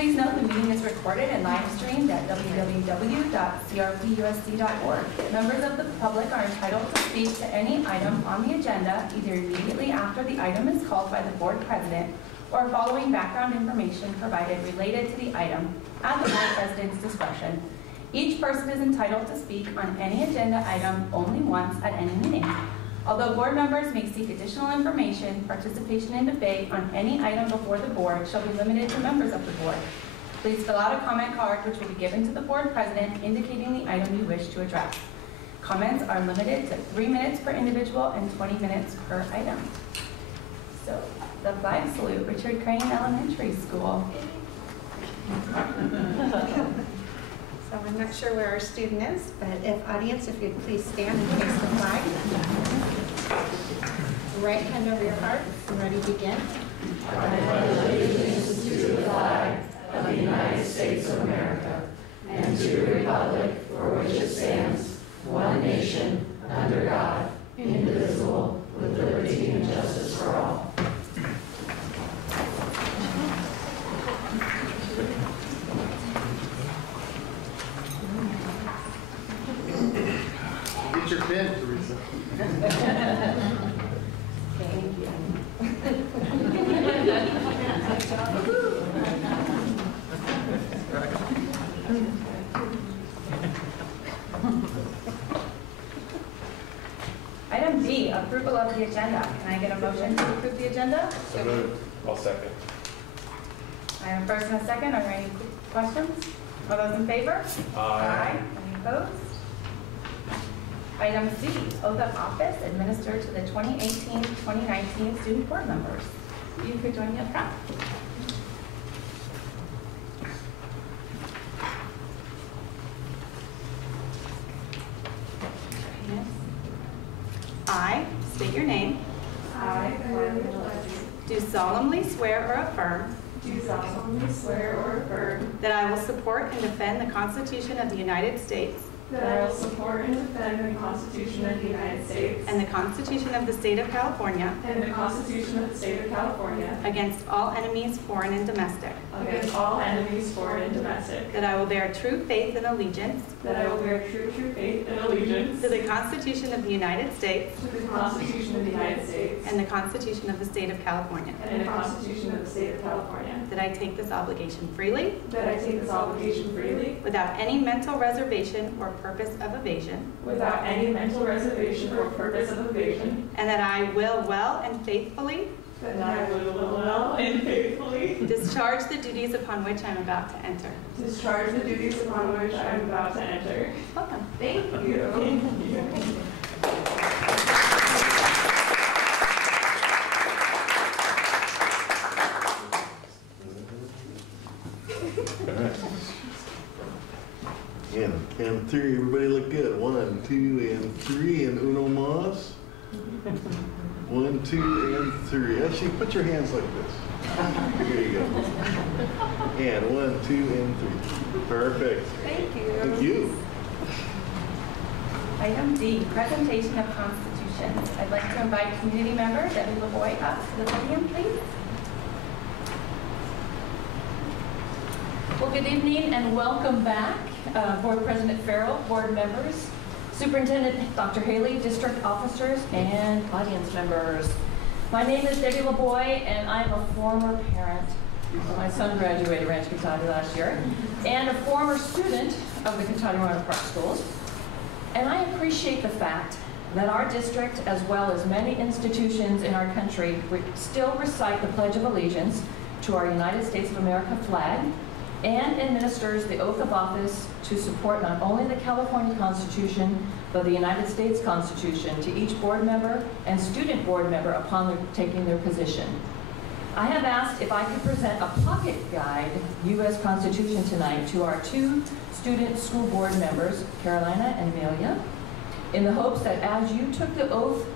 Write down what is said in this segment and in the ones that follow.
Please note the meeting is recorded and live streamed at www.crpusc.org. Members of the public are entitled to speak to any item on the agenda either immediately after the item is called by the board president or following background information provided related to the item at the board president's discretion. Each person is entitled to speak on any agenda item only once at any meeting. Although board members may seek additional information, participation in debate on any item before the board shall be limited to members of the board. Please fill out a comment card which will be given to the board president indicating the item you wish to address. Comments are limited to 3 minutes per individual and 20 minutes per item. So, the flag salute, Richard Crane Elementary School. So I'm not sure where our student is, but audience, if you'd please stand and face the flag. Right hand over your heart. Ready to begin. I pledge allegiance to the flag of the United States of America and to the republic for which it stands, one nation, under God, indivisible, with liberty and justice for all. Get your pen, Teresa. Thank you. Item B, approval of the agenda. Can I get a motion to approve the agenda? So moved. I'll second. I have a first and a second. Are there any questions? All those in favor? Aye. Any opposed? Item C, oath of office administered to the 2018-2019 student board members. You could join me up front. Yes. I state your name. I, Do solemnly swear or affirm do solemnly swear or affirm that I will support and defend the Constitution of the United States that I will support and defend the Constitution of the United States and the Constitution of the State of California and the Constitution of the State of California against all enemies, foreign and domestic. against all enemies, foreign and domestic, That I will bear true faith and allegiance that I will bear true faith and allegiance to the Constitution of the United States to the Constitution of the United States and the Constitution of the State of California. and the Constitution of the State of California, That I take this obligation freely, that I take this obligation freely without any mental reservation or purpose of evasion, without any mental reservation or purpose of evasion, and that I will well and faithfully that I will well and faithfully discharge the duties upon which I am about to enter. discharge the duties upon which I am about to enter. Welcome. Thank you. Thank you. And three, everybody look good. 1 and 2 and 3 and uno mas. 1, 2 and 3. Actually, put your hands like this. There you go. And 1, 2 and 3. Perfect. Thank you. Thank you. Item D, presentation of constitutions. I'd like to invite community member Debbie LaVoy up to the podium, please. Well, good evening and welcome back, Board President Farrell, board members, Superintendent Dr. Haley, district officers, and audience members. My name is Debbie LaVoy, and I'm a former parent. My son graduated Ranch Cotati last year, and a former student of the Cotati Rohnert Park Schools. And I appreciate the fact that our district, as well as many institutions in our country, still recite the Pledge of Allegiance to our United States of America flag and administers the oath of office to support not only the California Constitution, but the United States Constitution to each board member and student board member upon taking their position. I have asked if I could present a pocket guide U.S. Constitution tonight to our 2 student school board members, Carolina and Amelia, in the hopes that as you took the oath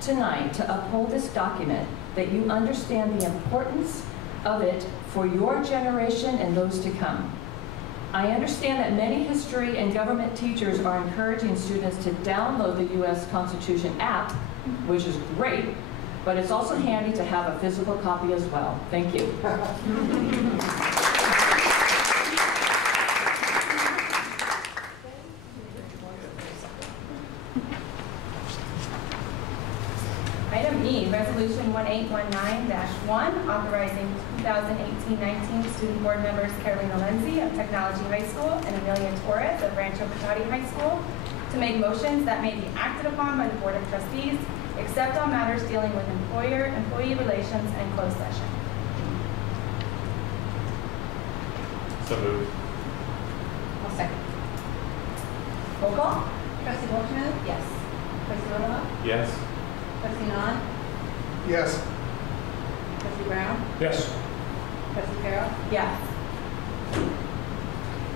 tonight to uphold this document, that you understand the importance of it for your generation and those to come. I understand that many history and government teachers are encouraging students to download the U.S. Constitution app, which is great, but it's also handy to have a physical copy as well. Thank you. 1819-1, authorizing 2018-19 student board members Carolina Lenzi of Technology High School and Amelia Torres of Rancho Cotati High School to make motions that may be acted upon by the Board of Trustees, except on matters dealing with employer-employee relations and closed session. So moved. I'll second. Roll call? Trustee Rohnert? Yes. Trustee Roma? Yes. Trustee Nahn? Yes. Trustee Brown? Yes. Trustee Farrell? Yes.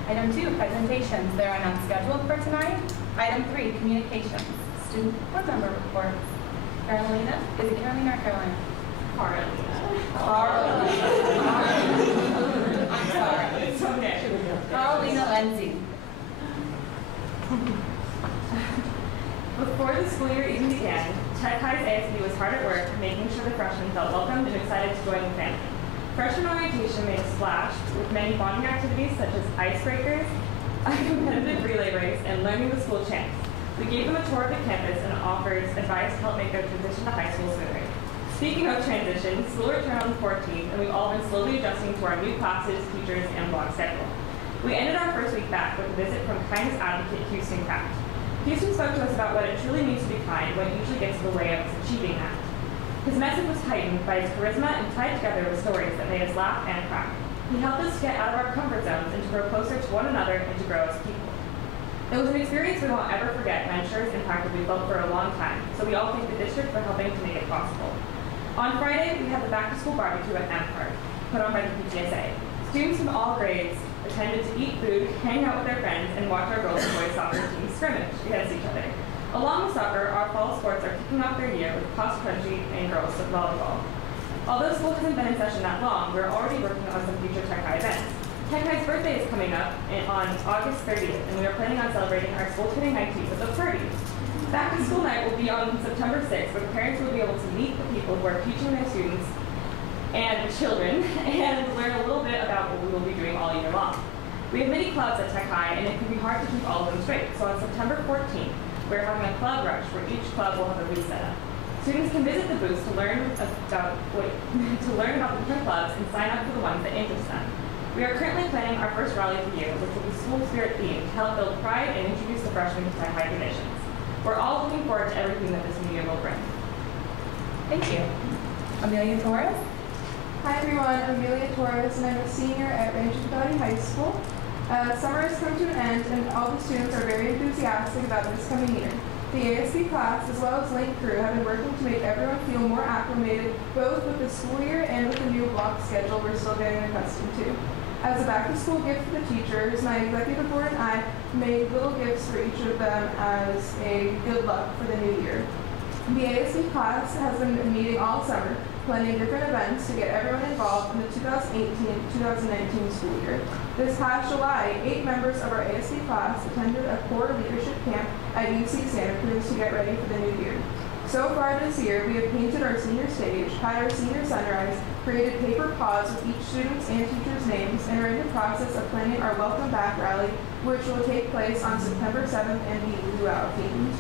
Item 2, presentations. There are none scheduled for tonight. Item 3, communications. Student board member reports. Carolina? Is it Carolina or Carolina? Carolina. I'm sorry. It's okay. Carolina Lenzi. Before the school year even began, Tech High's ASB was hard at work making sure the freshmen felt welcomed and excited to join the family. Freshman orientation made a splash with many bonding activities such as icebreakers, a competitive relay race, and learning the school chants. We gave them a tour of the campus and offered advice to help make their transition to high school smoother. Speaking of transition, school returned on the 14th, and we've all been slowly adjusting to our new classes, teachers, and block schedule. We ended our first week back with a visit from kindness advocate Houston Craft. Houston spoke to us about what it truly means to be kind, what usually gets in the way of us achieving that. His message was heightened by his charisma and tied together with stories that made us laugh and cry. He helped us get out of our comfort zones and to grow closer to one another and to grow as people. It was an experience we won't ever forget, and I'm sure its impact will be felt for a long time, so we all thank the district for helping to make it possible. On Friday, we had the back-to-school barbecue at M Park, put on by the PTSA. Students from all grades attended to eat food, hang out with their friends, and watch our girls and boys soccer teams scrimmage against each other. Along with soccer, our fall sports are kicking off their year with cross-country and girls volleyball. Although school hasn't been in session that long, we're already working on some future Tech High events. Tech High's birthday is coming up on August 30th, and we are planning on celebrating our school turning 19 with a party. Back to school night will be on September 6th, where the parents will be able to meet the people who are teaching their students and children and learn a little bit about what we will be doing all year long. We have many clubs at Tech High, and it can be hard to keep all of them straight. So on September 14th, we're having a club rush where each club will have a booth set up. Students can visit the booths to learn about the different clubs and sign up for the ones that interest them. We are currently planning our first rally of the year, which will be school spirit themed to help build pride and introduce the freshmen to Tech High traditions. We're all looking forward to everything that this new year will bring. Thank you. Amelia Torres? Hi everyone, I'm Amelia Torres and I'm a senior at Rancho Cotati High School. Summer has come to an end and all the students are very enthusiastic about this coming year. The ASB class as well as Link Crew have been working to make everyone feel more acclimated both with the school year and with the new block schedule we're still getting accustomed to. As a back-to-school gift for the teachers, my executive board and I made little gifts for each of them as a good luck for the new year. The ASB class has been meeting all summer, planning different events to get everyone involved in the 2018-2019 school year. This past July, 8 members of our ASB class attended a core leadership camp at UC Santa Cruz to get ready for the new year. So far this year, we have painted our senior stage, had our senior sunrise, created paper pods with each student's and teacher's names, and are in the process of planning our Welcome Back rally, which will take place on September 7th and be luau themed.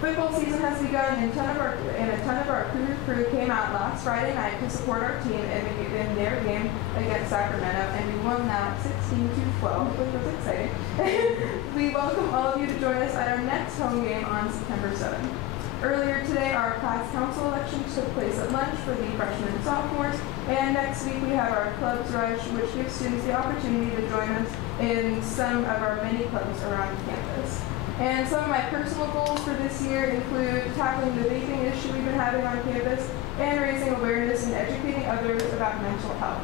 Football season has begun, and a ton of our crew came out last Friday night to support our team in their game against Sacramento, and we won that 16-12, which was exciting. We welcome all of you to join us at our next home game on September 7th. Earlier today, our class council elections took place at lunch for the freshmen and sophomores, and next week we have our clubs rush, which gives students the opportunity to join us in some of our many clubs around campus. And some of my personal goals for this year include tackling the vaping issue we've been having on campus and raising awareness and educating others about mental health.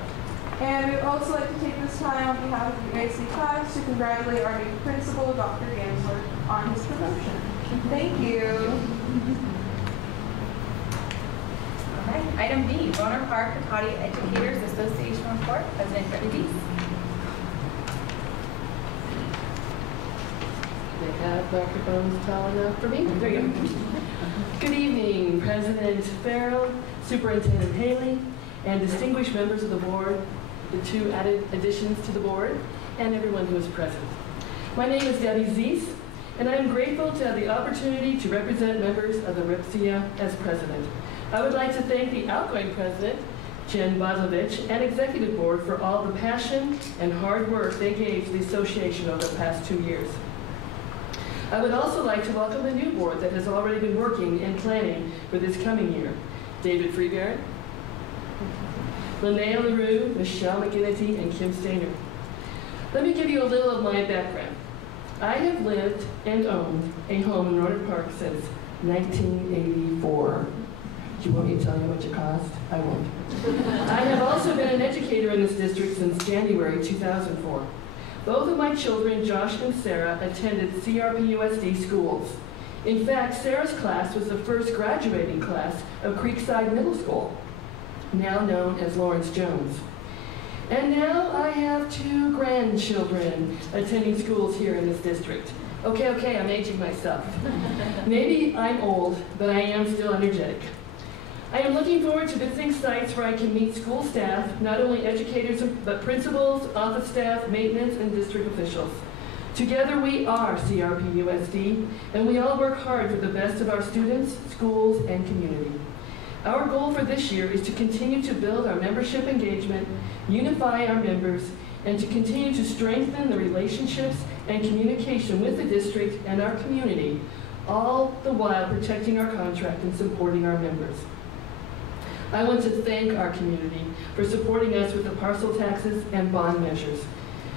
And we would also like to take this time on behalf of the ASB class to congratulate our new principal, Dr. Gansler, on his promotion. Thank you. All right. Item B, Bonner Park Cotati Educators Association report. President Brittany Deese. They have microphones tall enough for me. There you go. Good evening, President Farrell, Superintendent Haley, and distinguished members of the board, the 2 added additions to the board, and everyone who is present. My name is Debbie Zeese, and I am grateful to have the opportunity to represent members of the RIPSIA as president. I would like to thank the outgoing president, Jen Bozovich, and executive board for all the passion and hard work they gave to the association over the past 2 years. I would also like to welcome the new board that has already been working and planning for this coming year. David Freeberry, Linnea LaRue, Michelle McGinnity, and Kim Stainer. Let me give you a little of my background. I have lived and owned a home in Rohnert Park since 1984. Do you want me to tell you how much it cost? I won't. I have also been an educator in this district since January 2004. Both of my children, Josh and Sarah, attended CRPUSD schools. In fact, Sarah's class was the first graduating class of Creekside Middle School, now known as Lawrence Jones. And now I have 2 grandchildren attending schools here in this district. Okay, I'm aging myself. Maybe I'm old, but I am still energetic. I am looking forward to visiting sites where I can meet school staff, not only educators, but principals, office staff, maintenance, and district officials. Together we are CRPUSD, and we all work hard for the best of our students, schools, and community. Our goal for this year is to continue to build our membership engagement, unify our members, and to continue to strengthen the relationships and communication with the district and our community, all the while protecting our contract and supporting our members. I want to thank our community for supporting us with the parcel taxes and bond measures.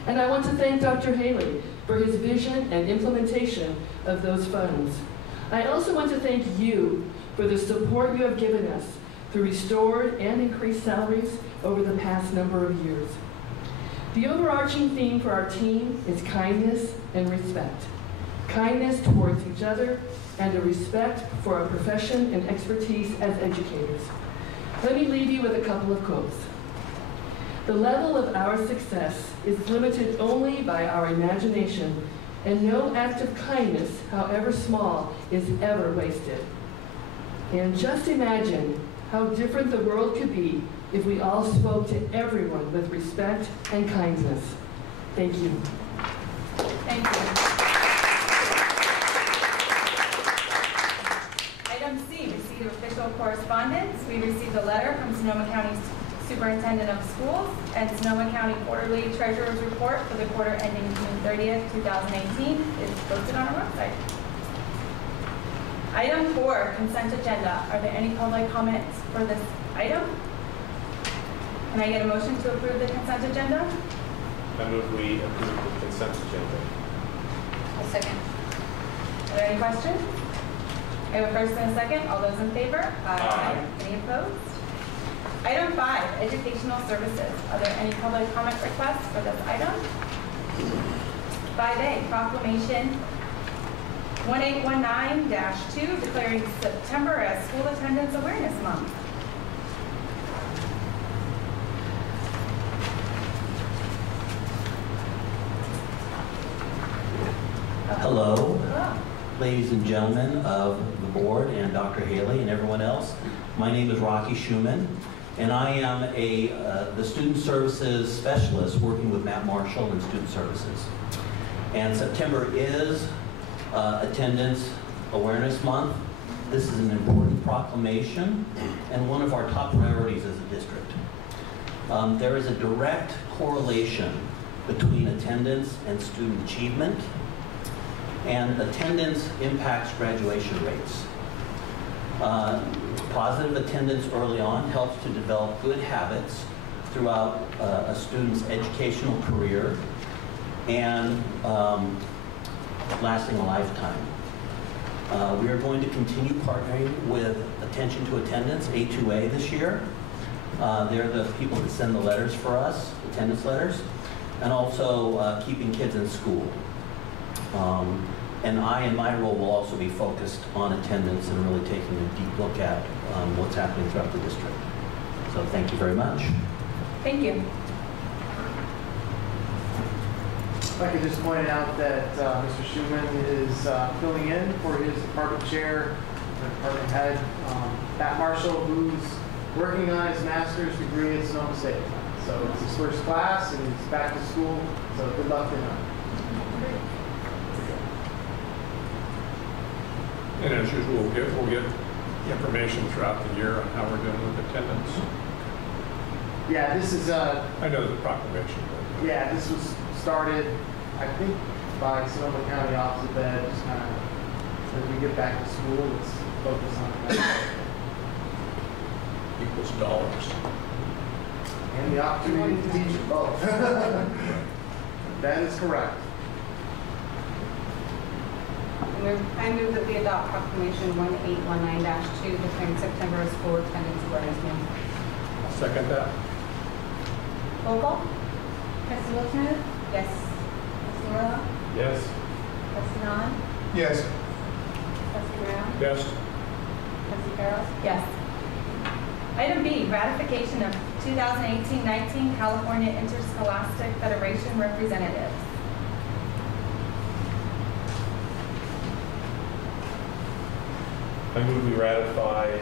And I want to thank Dr. Haley for his vision and implementation of those funds. I also want to thank you for the support you have given us through restored and increased salaries over the past number of years. The overarching theme for our team is kindness and respect. Kindness towards each other and a respect for our profession and expertise as educators. Let me leave you with a couple of quotes. The level of our success is limited only by our imagination, and no act of kindness, however small, is ever wasted. And just imagine how different the world could be if we all spoke to everyone with respect and kindness. Thank you. Thank you. Item C, receipt of official correspondence. We received a letter from Sonoma County Superintendent of Schools and Sonoma County Quarterly Treasurer's Report for the quarter ending June 30th, 2018 is posted on our website. Item 4, consent agenda. Are there any public comments for this item? Can I get a motion to approve the consent agenda? I move we approve the consent agenda. A second. Are there any questions? I have a first and a second. All those in favor? Aye. Any opposed? Item 5, educational services. Are there any public comment requests for this item? 5A, proclamation 1819-2 declaring September as School Attendance Awareness Month. Hello, ladies and gentlemen of the board and Dr. Haley and everyone else. My name is Rocky Schumann, and I am the Student Services Specialist working with Matt Marshall in Student Services. And September is Attendance Awareness Month. This is an important proclamation and one of our top priorities as a district. There is a direct correlation between attendance and student achievement, and attendance impacts graduation rates. Positive attendance early on helps to develop good habits throughout a student's educational career and lasting a lifetime. We are going to continue partnering with Attention to Attendance, A2A, this year. They're the people that send the letters for us, attendance letters, and also keeping kids in school. And I, in my role, will also be focused on attendance and really taking a deep look at what's happening throughout the district. So thank you very much. Thank you. If I could just point out that Mr. Schumann is filling in for his department chair, department head, Matt Marshall, who's working on his master's degree at Sonoma State. So it's his first class and he's back to school, so good luck to him. And as usual, we'll get information throughout the year on how we're doing with attendance? Yeah, this is I know the proclamation. yeah, this was started, I think, by Sonoma County Office of Ed, just kind of, as we get back to school, let's focus on that. Equals dollars. And the opportunity to teach it both. That is correct. I move that we adopt Proclamation 1819-2 declaring September as School Attendance Awareness Month. I'll second that. Roll call? Trustee Wilson? Yes. Trustee Orla? Yes. Trustee Nahn? Yes. Trustee Brown? Yes. Trustee Farrell? Yes. Item B, ratification of 2018-19 California Interscholastic Federation representatives. I move we ratify the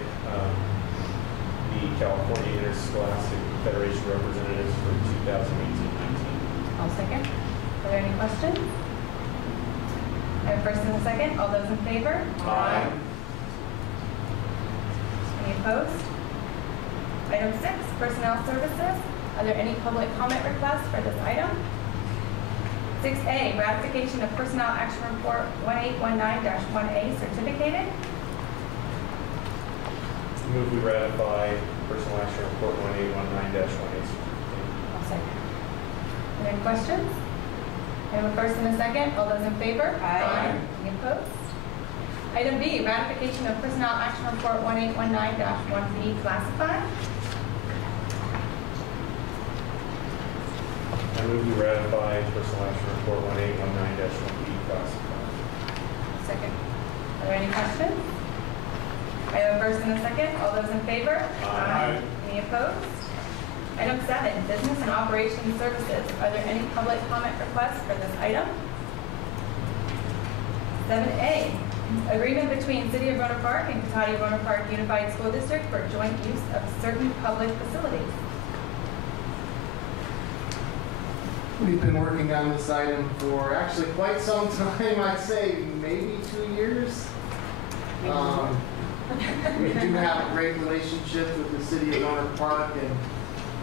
California Interscholastic Federation representatives for 2018-19. I'll second. Are there any questions? I have a first and a second. All those in favor? Aye. Any opposed? Item 6, Personnel Services. Are there any public comment requests for this item? 6A, ratification of Personnel Action Report 1819-1A certificated. I move we ratify Personal Action Report 1819-1A. I'll second. Are there any questions? I have a first and a second. All those in favor? Aye. Any opposed? Item B, ratification of Personnel Action Report 1819-1B classified. I move we ratify Personal Action Report 1819-1B classified. Second. Are there any questions? I have a first and a second. All those in favor? Aye. Any opposed? Item 7, Business and Operations Services. Are there any public comment requests for this item? 7A, agreement between City of Rohnert Park and Cotati Rohnert Park Unified School District for joint use of certain public facilities. We've been working on this item for actually quite some time, I'd say maybe 2 years. We do have a great relationship with the City of Rohnert Park, and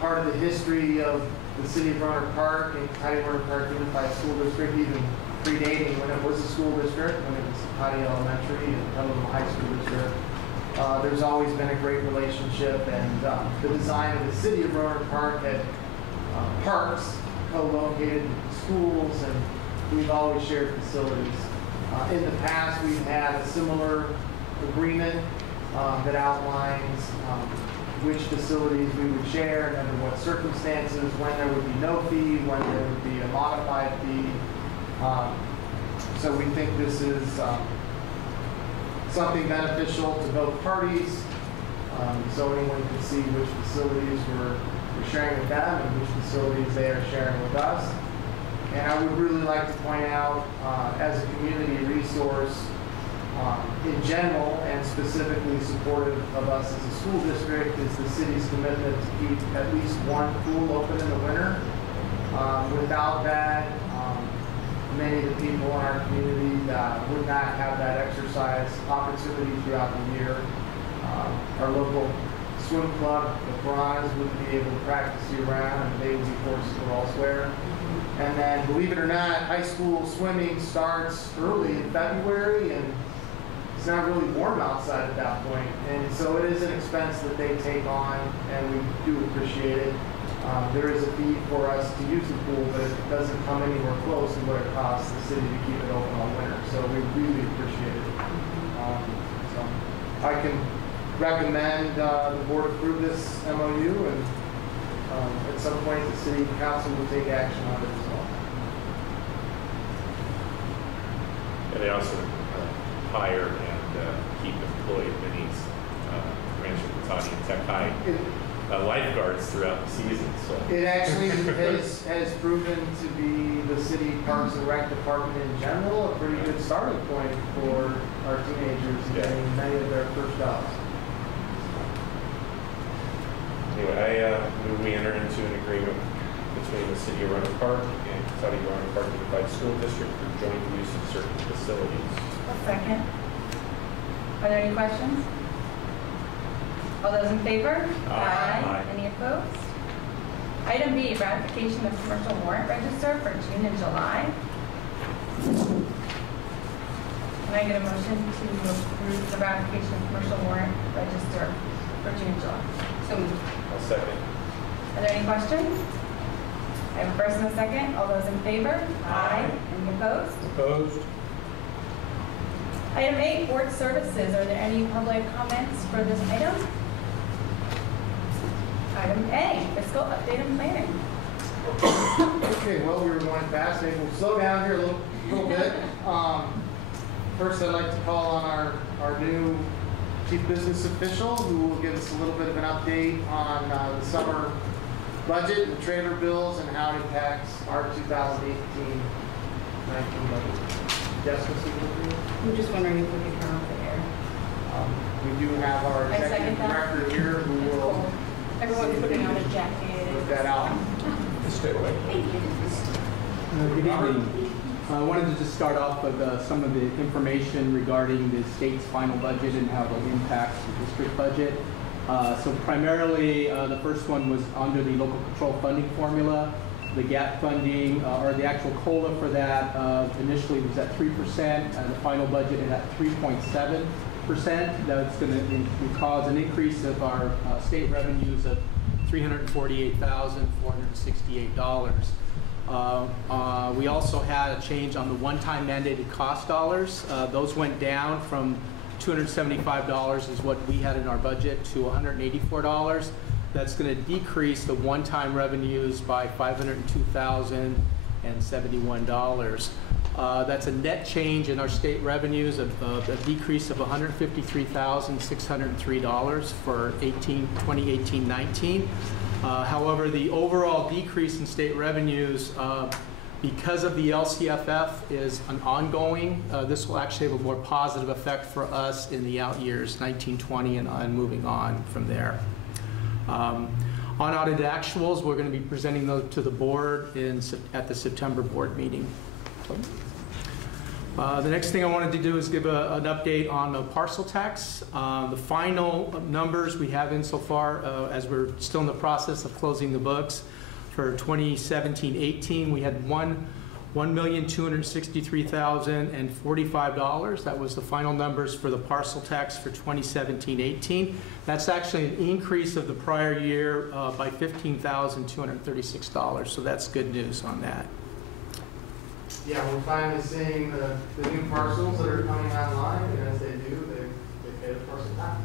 part of the history of the City of Rohnert Park and Cotati Rohnert Park Unified School District, even predating when it was a school district, when it was Cotati Elementary and Pelham High School District. There's always been a great relationship, and the design of the City of Rohnert Park had parks co-located with schools, and we've always shared facilities. In the past, we've had a similar agreement that outlines which facilities we would share and under what circumstances, when there would be no fee, when there would be a modified fee. So we think this is something beneficial to both parties, so anyone can see which facilities we're sharing with them and which facilities they are sharing with us. And I would really like to point out, as a community resource, in general, and specifically supportive of us as a school district, is the city's commitment to keep at least one pool open in the winter. Without that, many of the people in our community would not have that exercise opportunity throughout the year. Our local swim club, the Piranhas, wouldn't be able to practice year-round, and they would be forced to go elsewhere. And then, believe it or not, high school swimming starts early in February, and it's not really warm outside at that point. And so it is an expense that they take on, and we do appreciate it. There is a fee for us to use the pool, but it doesn't come anywhere close to what it costs the city to keep it open all winter. So we really appreciate it. So I can recommend the board approve this MOU, and at some point the city council will take action on it as well. And they also hire and keep employed many Rancho Cotati and Tech High lifeguards throughout the season. So it actually has proven to be the city Parks and Rec department in general a pretty good starting point for our teenagers getting many of their first jobs. Anyway, I move we enter into an agreement between the City of Rohnert Park and Cotati Rohnert Park Unified School District for joint use of certain facilities. A second. Are there any questions? I All those in favor? Aye. Any opposed? Item B, ratification of commercial warrant register for June and July. Can I get a motion to approve the ratification of commercial warrant register for June and July? So moved. I'll second. Are there any questions? I have a first and a second. All those in favor? Aye. Any opposed? Opposed? Item 8, board services. Are there any public comments for this item? Item A, fiscal update and planning. Okay, well, we were going fast. Maybe we'll slow down here a little bit. First, I'd like to call on our new chief business official, who will give us a little bit of an update on the summer budget and trailer bills and how it impacts our 2018-19 budget. Jessica, I'm just wondering if we could turn off the air. we do have our I second executive that. director here who will Everyone's putting on a jacket. put that out. Stay away. Thank you. Good evening. I wanted to just start off with some of the information regarding the state's final budget and how it will impact the district budget. So primarily, the first one was under the local control funding formula. The gap funding, or the actual COLA for that, initially was at 3%, the final budget is at 3.7%. That's going to cause an increase of our state revenues of $348,468. We also had a change on the one-time mandated cost dollars. Those went down from $275 is what we had in our budget to $184. That's going to decrease the one-time revenues by $502,071. That's a net change in our state revenues of a decrease of $153,603 for 2018-19. However, the overall decrease in state revenues because of the LCFF is an ongoing. This will actually have a more positive effect for us in the out years, 1920 and moving on from there. Unaudited actuals, we're going to be presenting those to the board at the September board meeting. The next thing I wanted to do is give an update on the parcel tax. The final numbers we have in so far, as we're still in the process of closing the books for 2017-18, we had $1,263,045. That was the final numbers for the parcel tax for 2017-18. That's actually an increase of the prior year by $15,236. So that's good news on that. Yeah, we're finally seeing the new parcels that are coming online, and as they do, they pay the parcel tax.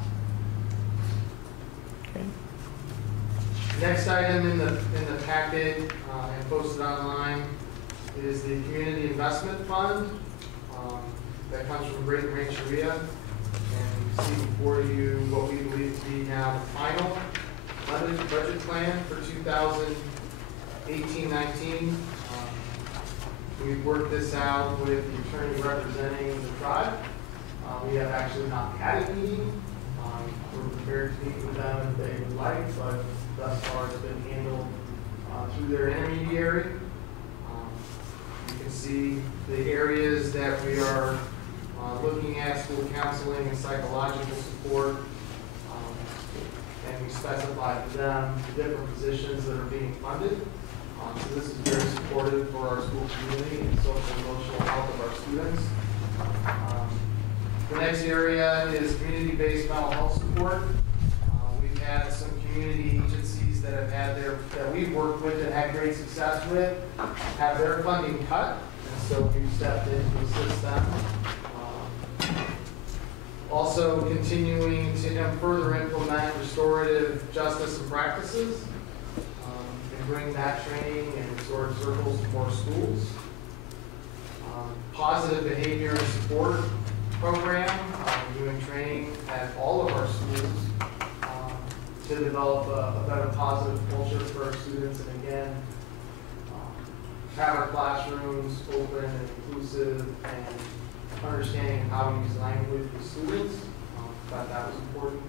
Okay. Next item in the packet and posted online is the Community Investment Fund that comes from Greater Rancheria. And you see before you what we believe to be now the final budget plan for 2018-19. We've worked this out with the attorney representing the tribe. We have actually not had a meeting. We're prepared to meet with them if they would like, but thus far it's been handled through their intermediary. You can see the areas that we are looking at: school counseling and psychological support. And we specify to them the different positions that are being funded. So this is very supportive for our school community and social and emotional health of our students. The next area is community-based mental health support. We've had some community agencies that have had that we've worked with and had great success with, have their funding cut, and so we've stepped in to assist them. Also continuing to further implement restorative justice and practices. Bring that training and restorative circles to more schools. Positive behavior and support program, doing training at all of our schools to develop a better positive culture for our students, and again, have our classrooms open and inclusive and understanding how to use language with students. Thought that was important.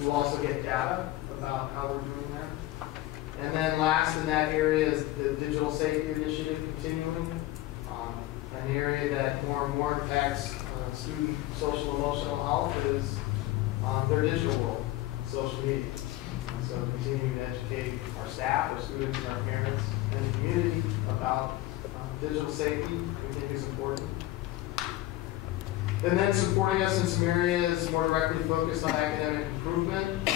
We'll also get data about how we're doing that. And then last in that area is the Digital Safety Initiative continuing, an area that more and more impacts student social emotional health is their digital world. social media. So continuing to educate our staff, our students, and our parents, and the community about digital safety, we think is important. And then supporting us in some areas more directly focused on academic improvement,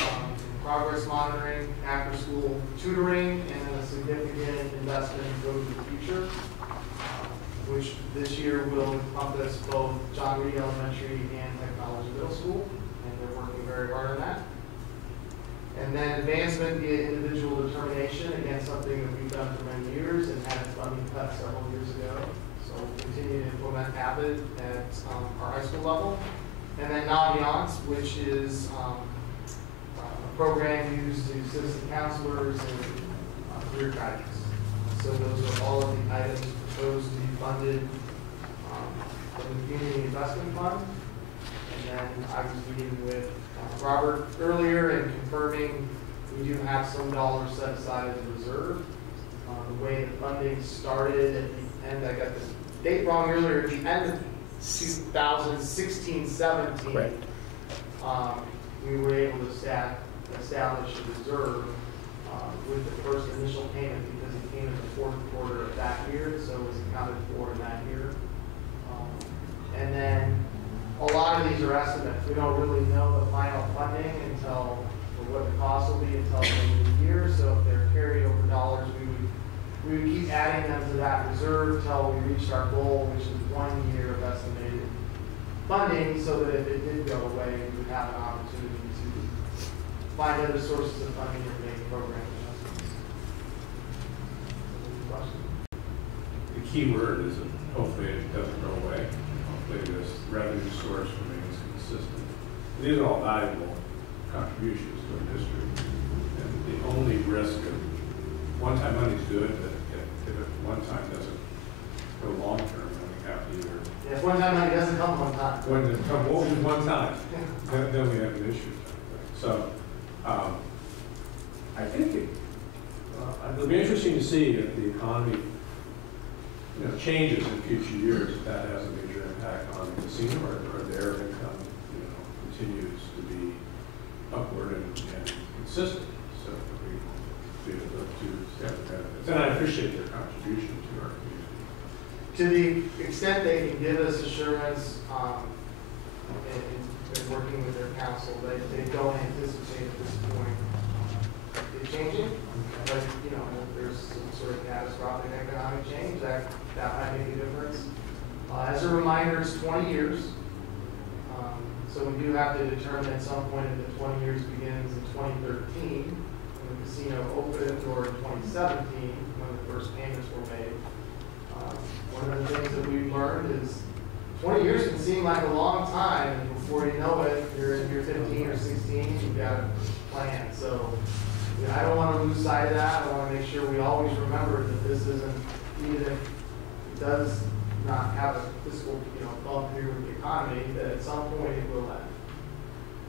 progress monitoring, after-school tutoring, and a significant investment in Go to the Future, which this year will encompass both John Reed Elementary and Technology Middle School, and they're working very hard on that. And then advancement via individual determination, again, something that we've done for many years and had funding cut several years ago. So we'll continue to implement AVID at our high school level. And then Naviance, which is a program used to assist the counselors and career guidance. So those are all of the items proposed to be funded from the Community Investment Fund. And then I was meeting with Robert earlier and confirming we do have some dollars set aside as a reserve. The way the funding started at the end, I got the date wrong earlier, at the end of 2016-17, Right. we were able to establish a reserve with the first initial payment because it came in the fourth quarter of that year, so it was accounted for in that year. And then a lot of these are estimates. We don't really know the final funding until, or what the cost will be until the end of the year. So if they're carryover dollars, we would keep adding them to that reserve until we reached our goal, which is 1 year of estimated funding, so that if it did go away, we would have an opportunity to find other sources of funding or make program adjustments. The key word is that hopefully it doesn't go away. Hopefully this revenue source remains consistent. These are all valuable contributions to the district. And the only risk of one-time money is good, but if it one time doesn't go long-term, then we have to either... Yeah, if one-time money doesn't come one time. When it comes one time, then we have an issue. So I think it'll be interesting to see if the economy changes in future years, if that has a major impact on the casino or their income continues to be upward and consistent. So we be able to step benefits. And I appreciate their contribution to our community. To the extent they can give us assurance in working with their council, they don't anticipate at this point it changing. But if there's some sort of catastrophic economic change, that might make a difference. As a reminder, it's 20 years. So we do have to determine at some point if the 20 years begins in 2013, when the casino opened, or in 2017, when the first payments were made. One of the things that we've learned is 20 years can seem like a long time, and before you know it, you're in year 15 or 16, you've got a plan. So I don't want to lose sight of that. I want to make sure we always remember that this isn't, even if it does not have a fiscal, bump here with the economy, that at some point it will end.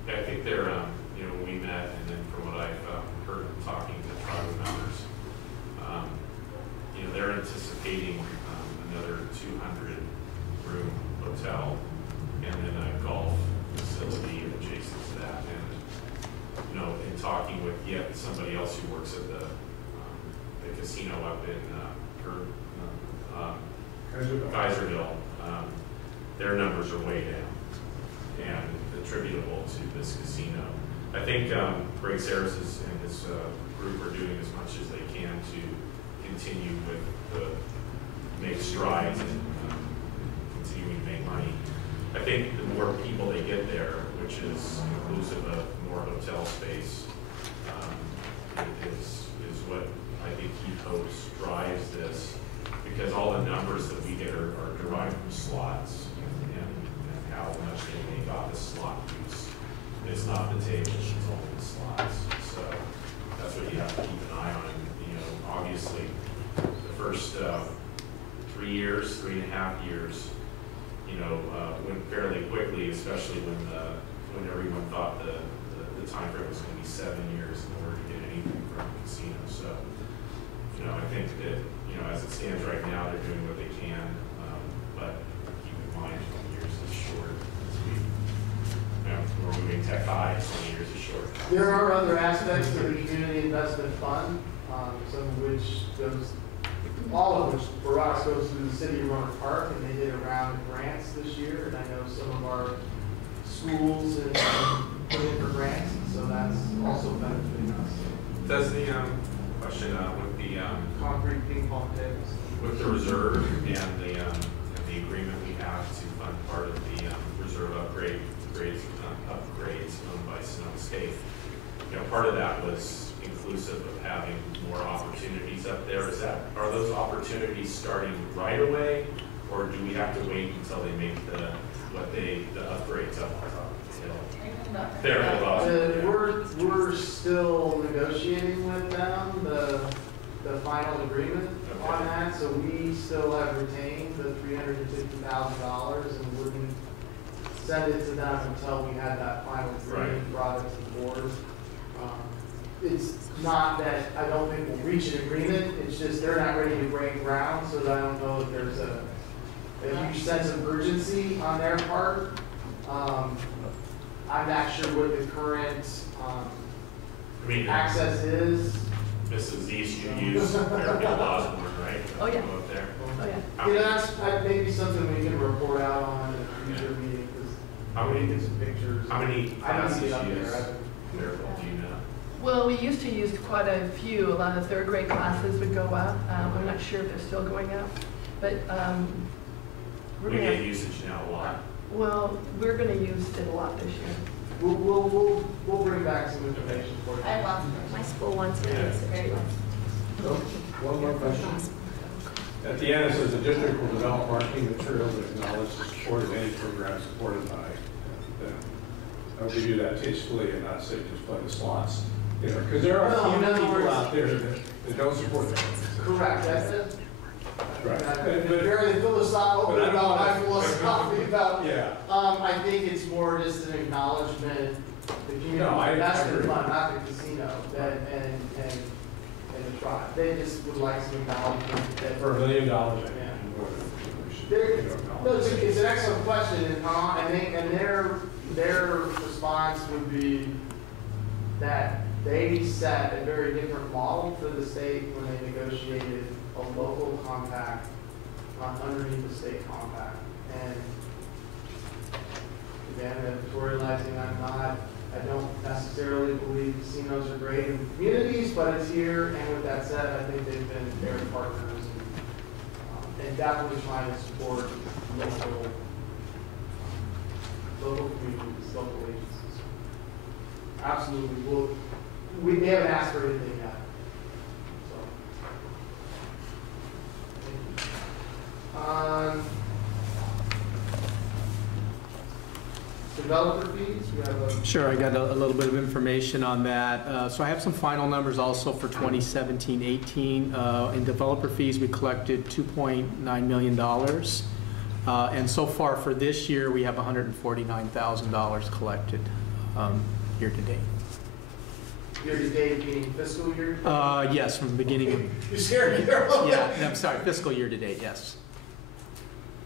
Yeah, I think they're, when we met, and then from what I've heard talking to tribal members, they're anticipating another 200-room hotel and then a golf facility adjacent to that. And, in talking with yet somebody else who works at the casino up in Kaiserville, their numbers are way down and attributable to this casino. I think Greg Saris and his group are doing as much as they can to continue with make strides and continuing to make money. I think the more people they get there, which is inclusive of more hotel space, is what I think he hopes drives this, because all the numbers that we get are derived from slots and how much they make off the slot use. It's not the tables, it's only the slots. So that's what you have to keep an eye on. Obviously, the first 3 years, 3.5 years, went fairly quickly, especially when everyone thought the time frame was going to be 7 years in order to get anything from the casino. So, I think that, as it stands right now, they're doing what they can, but keep in mind 20 years is short. We're moving tech high, 20 years is short. There are other aspects to the community investment fund, some of which goes, all of which for us goes through the city of Rohnert Park, and they did a round of grants this year, and I know some of our schools and put in for grants, so that's also benefiting us. Does the question with the concrete ping pong tables, with the reserve and the agreement we have to fund part of the reserve upgrades owned by Sonoma State, you know, part of that was inclusive of having more opportunities up there. Are those opportunities starting right away, or do we have to wait until they make the upgrades up on top of the hill? We're still negotiating with them the final agreement on that, so we still have retained the $350,000 and wouldn't send it to them until we had that final agreement brought it to the board. It's not that I don't think we'll reach an agreement, it's just they're not ready to break ground, so I don't know if there's a huge sense of urgency on their part. I'm not sure what the current access is. Mrs. East, you use Airfield Osborne, right? Oh, yeah. Up there. Oh, yeah. Yeah, that's maybe something we can report out on in a future meeting, because how many get some pictures. How many classes use Airfield do you know? Well, we used to use quite a few. A lot of third grade classes would go up. I'm not sure if they're still going up, but we get usage now a lot. Well, we're going to use it a lot this year. We'll bring back some information for you. I love my school wants to use it too. So, one more question. At the end, it says the district will develop marketing materials that acknowledge the support of any program supported by them. I'll give you that tastefully and not say just play the slots. You know, because there are a few people out there that don't support them. Correct, that's it. Right. Very philosophical about my philosophy about. Yeah. I think it's more just an acknowledgement, the community investment fund, not the casino, and the tribe. They just would like some acknowledgement that for $1 million. It's an excellent question, and their response would be that they set a very different model for the state when they negotiated a local compact underneath the state compact. And again, editorializing, I don't necessarily believe casinos are great in communities, but it's here. And with that said, I think they've been fair partners and definitely trying to support local communities, local agencies. Absolutely. They haven't asked for anything yet. Developer fees, we have Sure, I got a little bit of information on that. So I have some final numbers also for 2017-18. In developer fees, we collected $2.9 million. And so far for this year, we have $149,000 collected year to date. Year to date being fiscal year? Yes, from the beginning of... You scared me there a little bit. Yeah, I'm sorry, fiscal year to date, yes.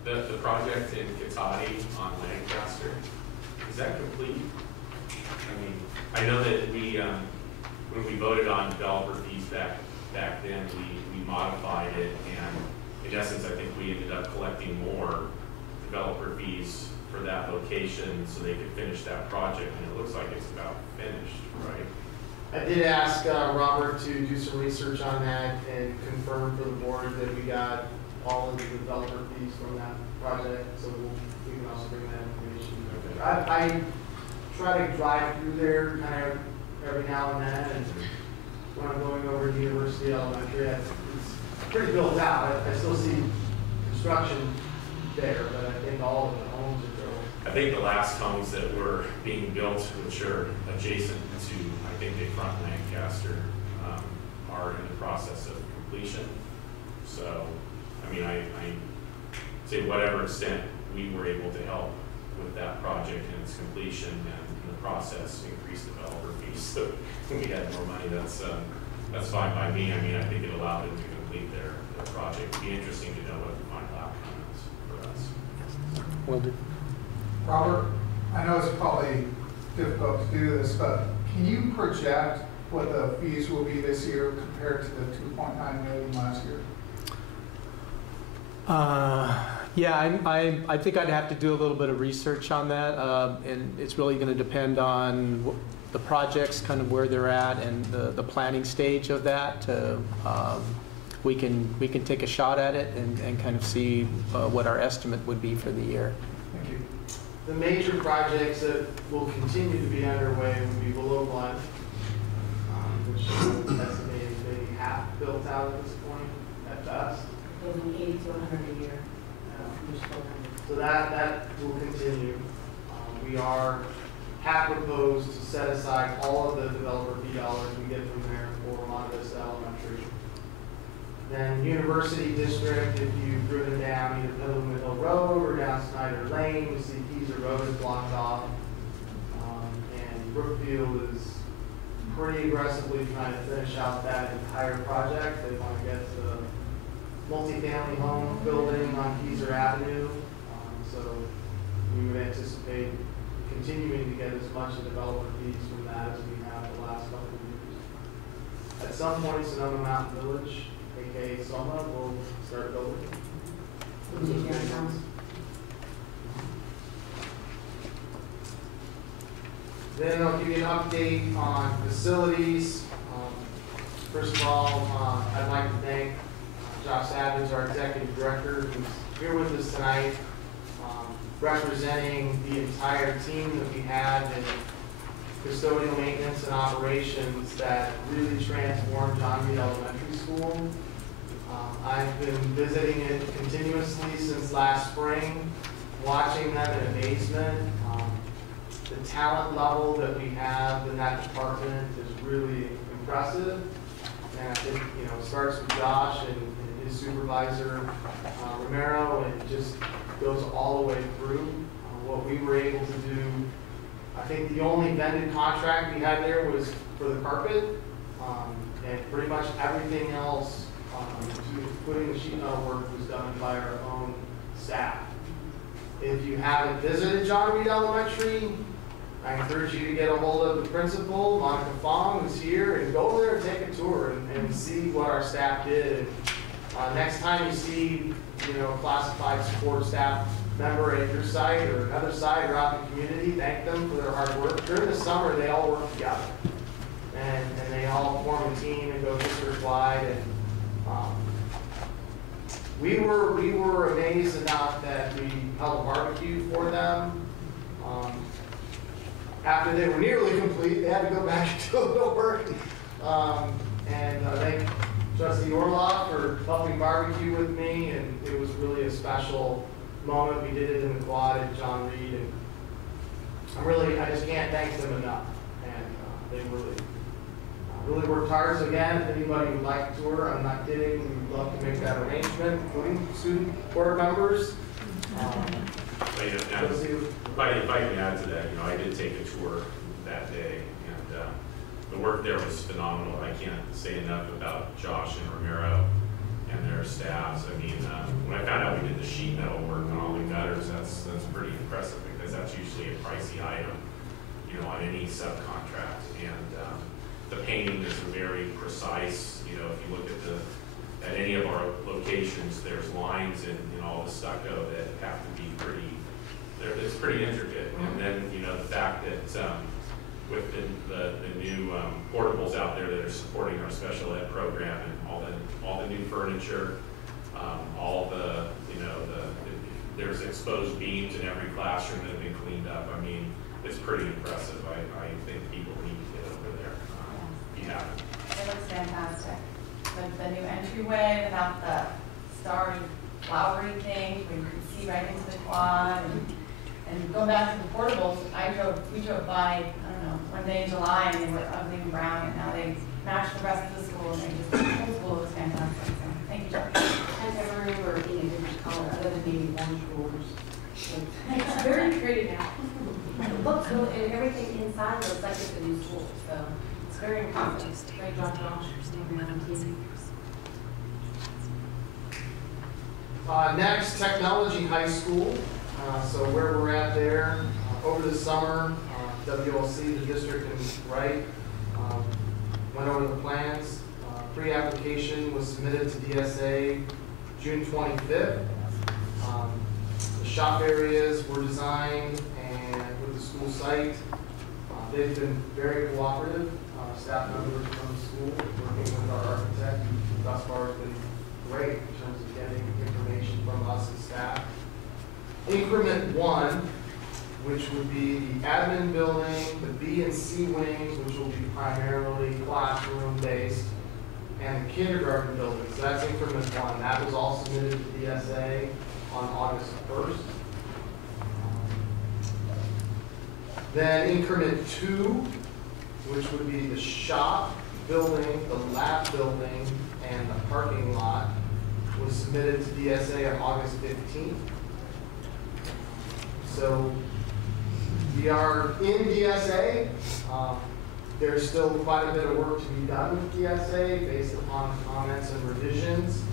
The project in Cotati on Lancaster, is that complete? I mean, I know that we, when we voted on developer fees back then, we modified it, and in essence, I think we ended up collecting more developer fees for that location so they could finish that project, and it looks like it's about finished, right? I did ask Robert to do some research on that and confirm for the board that we got all of the developer fees from that project, so we can also bring that information. Okay. I try to drive through there kind of every now and then, and when I'm going over to University Elementary, it's pretty built out. I still see construction there, but I think all of the homes are built. I think the last homes that were being built, which are adjacent to, I think they front Lancaster, are in the process of completion. So, I mean, I say whatever extent we were able to help with that project and its completion and in the process increase developer fees. So we had more money, that's fine by me. I mean, I think it allowed them to complete their project. It'd be interesting to know what the final outcome is for us. Will do. Robert, I know it's probably difficult to do this, but Can you project what the fees will be this year compared to the 2.9 million last year? Yeah, I think I'd have to do a little bit of research on that, and it's really going to depend on the projects, kind of where they're at, and the planning stage of that. We can take a shot at it and kind of see what our estimate would be for the year. Thank you. The major projects that will continue to be underway would be below one, which is estimated maybe half built out at this point at best. Building 80 to 100 a year. So that will continue. We have proposed to set aside all of the developer fee dollars we get from there for Monte Vista Elementary. Then University District, if you've driven down either Pilgrim Hill Road or down Snyder Lane, you see Teaser Road is blocked off. And Brookfield is pretty aggressively trying to finish out that entire project. They want to get the multifamily home building on Teaser Avenue. So we would anticipate continuing to get as much of developer fees from that as we have the last couple of years. At some point, Sonoma Mountain Village, aka Soma, will start building. Then I'll give you an update on facilities. First of all, I'd like to thank Josh Savage, our executive director, who's here with us tonight, representing the entire team that we had in custodial maintenance and operations that really transformed John Reed Elementary School. I've been visiting it continuously since last spring, watching them in amazement. The talent level that we have in that department is really impressive. And I think, it starts with Josh and his supervisor, Romero, and just goes all the way through. What we were able to do, I think the only vended contract we had there was for the carpet, and pretty much everything else, including the sheet metal work, was done by our own staff. If you haven't visited John Reed Elementary, I encourage you to get a hold of the principal, Monica Fong, who's here, and go over there and take a tour and see what our staff did. And next time you see, a classified support staff member at your site or another site or out in the community, thank them for their hard work. During the summer, they all work together, and they all form a team and go district-wide. And we were amazed enough that we held a barbecue for them. After they were nearly complete, they had to go back to the work. And thank Trustee Orloff for helping barbecue with me, and it was really a special moment. We did it in the quad at John Reed, and I just can't thank them enough. And they really worked hard. So again, if anybody would like a tour, I'm not kidding, we'd love to make that arrangement, including student board members. If I can add to that, I did take a tour that day, and the work there was phenomenal. I can't say enough about Josh and Romero and their staffs. I mean, when I found out we did the sheet metal work on all the gutters, that's pretty impressive, because that's usually a pricey item, on any subcontract. And the painting is very precise. If you look at any of our locations, there's lines in all the stucco that have to be it's pretty intricate. And then, the fact that with the new portables out there that are supporting our special ed program, and all the new furniture, all there's exposed beams in every classroom that have been cleaned up. I mean, it's pretty impressive. I think people need to get over there. If you haven't. It looks fantastic. The new entryway without the starry, flowery thing, where you can see right into the quad. And going back to the portables, we drove by, one day in July, and they were ugly and brown, and now they match the rest of the school, and the whole school looks fantastic. So thank you, Josh. Has every room in a different color other than maybe orange rulers? It's very pretty now. It looks good, and everything inside looks like it's a new school, so it's very impressive. Great job, Josh. Next, Technology High School. So where we're at there, over the summer, WLC, the district and Wright, went over the plans. Pre-application was submitted to DSA June 25th. The shop areas were designed and with the school site. They've been very cooperative. Staff members from the school working with our architect thus far has been great in terms of getting information from us and staff. Increment 1, which would be the admin building, the B and C wings, which will be primarily classroom based, and the kindergarten building. So that's increment 1. That was all submitted to DSA on August 1st. Then increment 2, which would be the shop building, the lab building, and the parking lot, was submitted to DSA on August 15th. So we are in DSA. There's still quite a bit of work to be done with DSA based upon comments and revisions.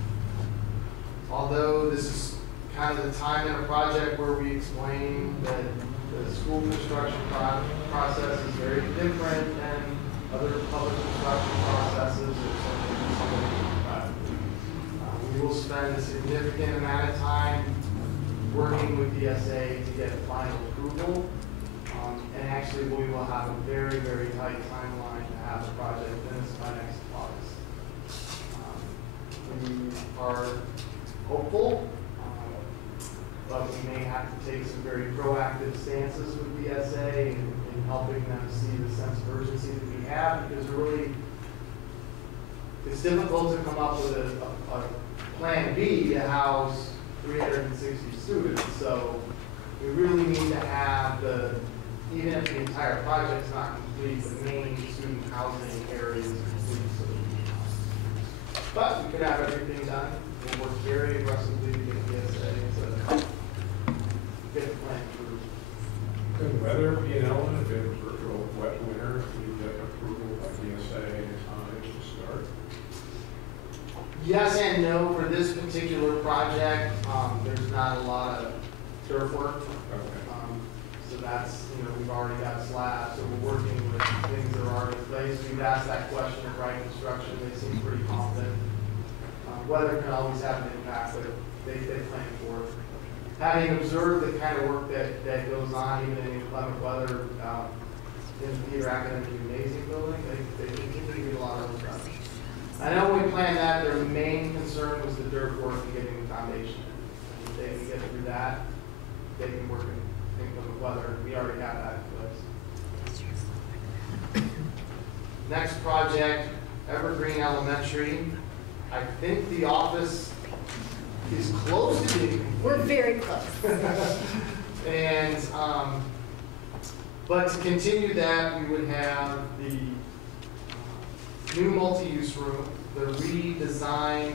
Although this is kind of the time in a project where we explain that the school construction process is very different than other public construction processes. We will spend a significant amount of time working with DSA to get final approval. And actually, we will have a very, very tight timeline to have the project finished by next August. We are hopeful, but we may have to take some very proactive stances with DSA in helping them see the sense of urgency that we have, because really, it's difficult to come up with a plan B to house 360 students. So we really need to have even if the entire project's not complete, the main student housing area is complete. So, but we could have everything done. We'll work very aggressively to get DSA to get the plan through. Could weather be an element if it was a real wet winter? If we get approval by DSA to start? Yes and no. For this particular project, there's not a lot of turf work. Okay. So that's, we've already got slabs, so we're working with things that are already in place. We've asked that question of Wright Construction. They seem pretty confident. Weather can always have an impact, but they plan for it. Having observed the kind of work that goes on even in inclement weather in the Theater Academic Gymnasium building, they continue to get a lot of work done. I know when we planned that, their main concern was the dirt work and getting the foundation in. If they can get through that, they can work in inclement weather. We already have that in place. Next project, Evergreen Elementary. I think the office is close to being complete. We're very close. And, but to continue that, we would have the new multi-use room, the redesign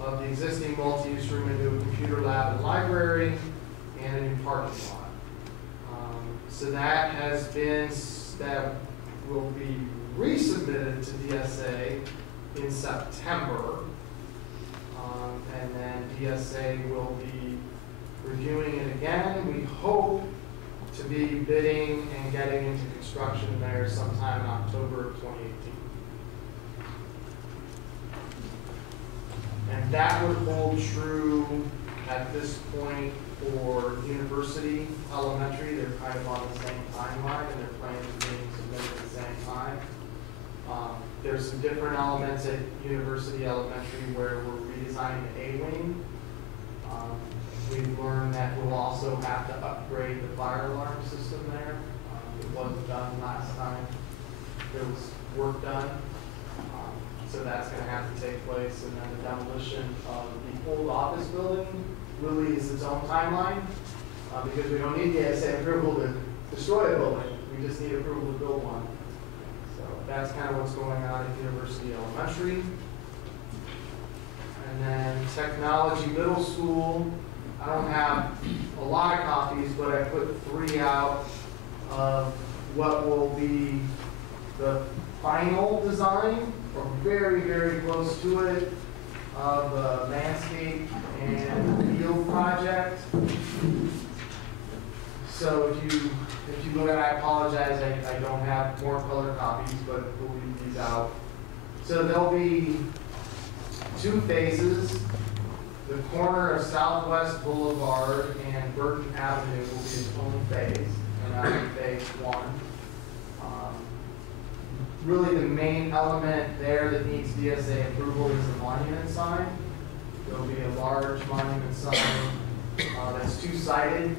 of the existing multi-use room into a computer lab and library, and a new parking lot. So that will be resubmitted to DSA in September. And then DSA will be reviewing it again. We hope to be bidding and getting into construction there sometime in October of 2018. And that would hold true at this point for University Elementary. They're kind of on the same timeline, and their plans are being submitted at the same time. There's some different elements at University Elementary where we're redesigning the A-wing. We've learned that we'll also have to upgrade the fire alarm system there. It wasn't done last time. There was work done. So that's going to have to take place. And then the demolition of the old office building really is its own timeline because we don't need the DSA approval to destroy a building. We just need approval to build one. So that's kind of what's going on at University Elementary. And then Technology Middle School. I don't have a lot of copies, but I put 3 out of what will be the final design, or very, very close to it, of the landscape and field project. So if you look at it, I apologize, I don't have more color copies, but we'll leave these out. So there'll be 2 phases. The corner of Southwest Boulevard and Burton Avenue will be its own phase, and that'll be phase 1. Really the main element there that needs DSA approval is the monument sign. There'll be a large monument sign that's 2-sided.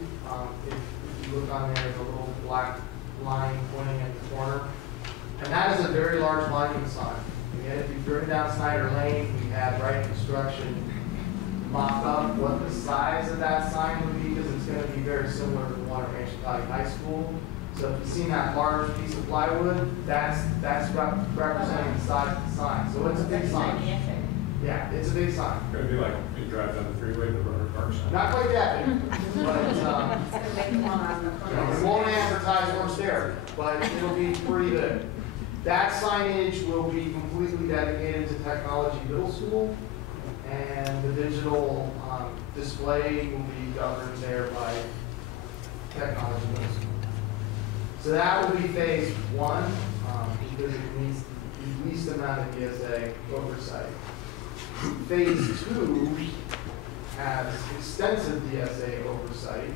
If you look on there, there's a little black line pointing at the corner. And that is a very large monument sign. Again, if you've driven down Snyder Lane, we had Wright Construction mock up what the size of that sign would be, because it's going to be very similar to the one at Cotati High School. So if you've seen that large piece of plywood, that's representing the size of the sign. So it's a big sign. Yeah, it's a big sign. It's going to be like you drive down the freeway to Runner Park sign. Not quite that big, but it won't advertise what's there, but it'll be pretty big. That signage will be completely dedicated to Technology Middle School, and the digital display will be governed there by Technology Middle School. So that will be phase 1, because it needs the least amount of DSA oversight. Phase 2 has extensive DSA oversight,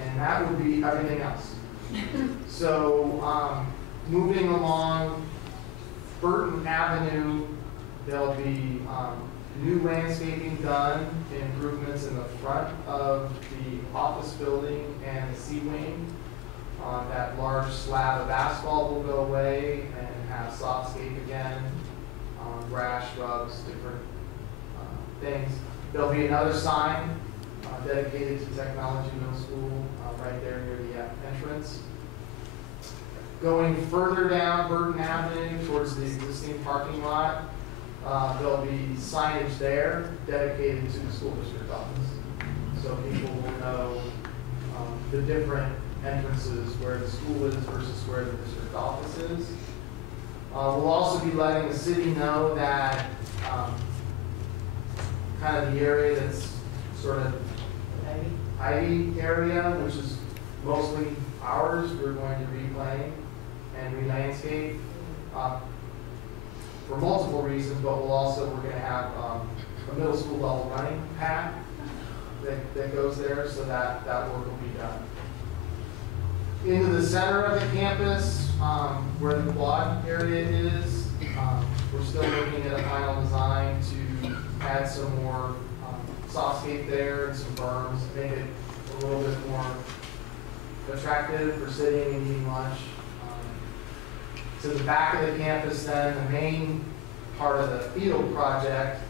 and that would be everything else. So moving along Burton Avenue, there'll be new landscaping done, improvements in the front of the office building and the C wing. That large slab of asphalt will go away and have softscape again, grass, shrubs, different things. There'll be another sign dedicated to Technology Middle School right there near the entrance. Going further down Burton Avenue towards the existing parking lot, there'll be signage there dedicated to the school district office. So people will know the different entrances where the school is versus where the district office is. We'll also be letting the city know that kind of the area that's sort of Ivy area, which is mostly ours, we're going to reclaim and re-landscape for multiple reasons, but we're going to have a middle school level running path that goes there, so that work will be done. Into the center of the campus, where the quad area is, we're still looking at a final design to add some more softscape there and some berms, make it a little bit more attractive for sitting and eating lunch. To the back of the campus then, the main part of the field project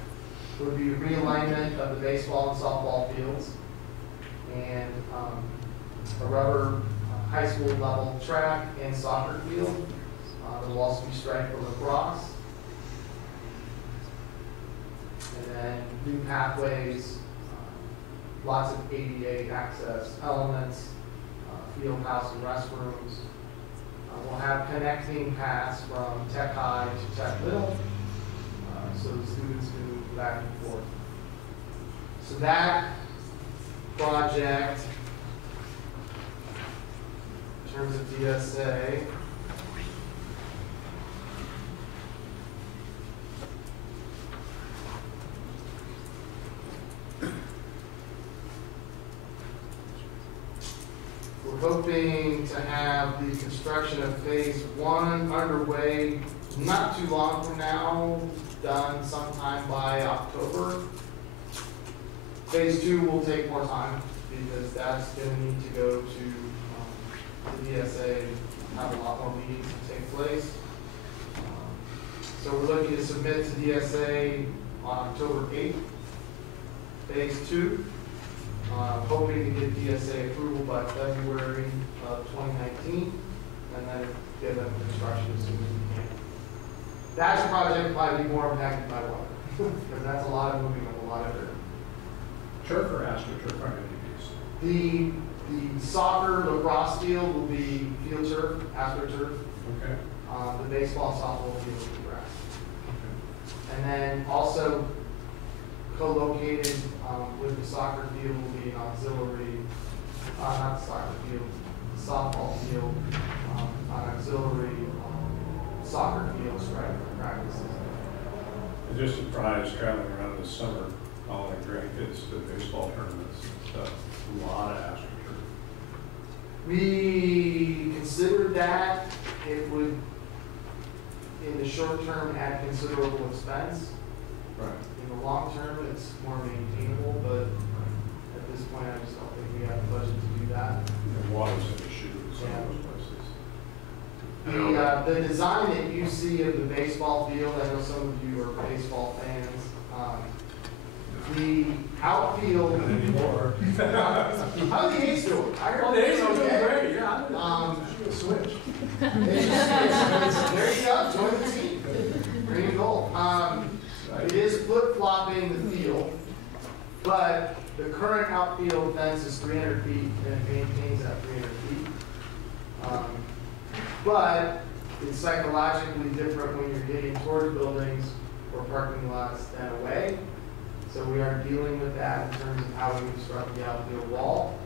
would be realignment of the baseball and softball fields and a rubber high school level track and soccer field. There will also be striped for lacrosse. And then new pathways, lots of ADA access elements, field house and restrooms. We'll have connecting paths from Tech High to Tech Middle, so the students can move back and forth. So that project, in terms of DSA, we're hoping to have the construction of phase 1 underway not too long from now, done sometime by October. Phase 2 will take more time because that's going to need to go to the DSA and have a lot more meetings to take place. So we're looking to submit to DSA on October 8th, phase 2. Hoping to get DSA approval by February of 2019, and then get them construction as soon as we can. That project will probably be more impacted by water, because that's a lot of moving of a lot of dirt. Turf or AstroTurf are going to be used? The soccer lacrosse field will be field turf, AstroTurf. Okay. The baseball softball field will be grass. Okay. And then also co-located with the soccer field will be an auxiliary not the soccer field, softball field, on auxiliary soccer fields, right, for practices. I'm just surprised traveling around this summer, following grandkids to baseball tournaments and stuff. A lot of astroturf. We considered that. It would, in the short term, add considerable expense. Right. In the long term, it's more maintainable, but at this point, I just don't think we have the budget to do that. And water's an issue in some of those places. The design that you see of the baseball field, I know some of you are baseball fans. The outfield. Not anymore. How are the A's doing? I heard the A's are doing okay. great, yeah. Switch. There you go, join the team. Green and gold. It is flip-flopping the field, but the current outfield fence is 300 feet and it maintains that 300 feet. But it's psychologically different when you're getting towards buildings or parking lots than away. So we are dealing with that in terms of how we construct the outfield wall.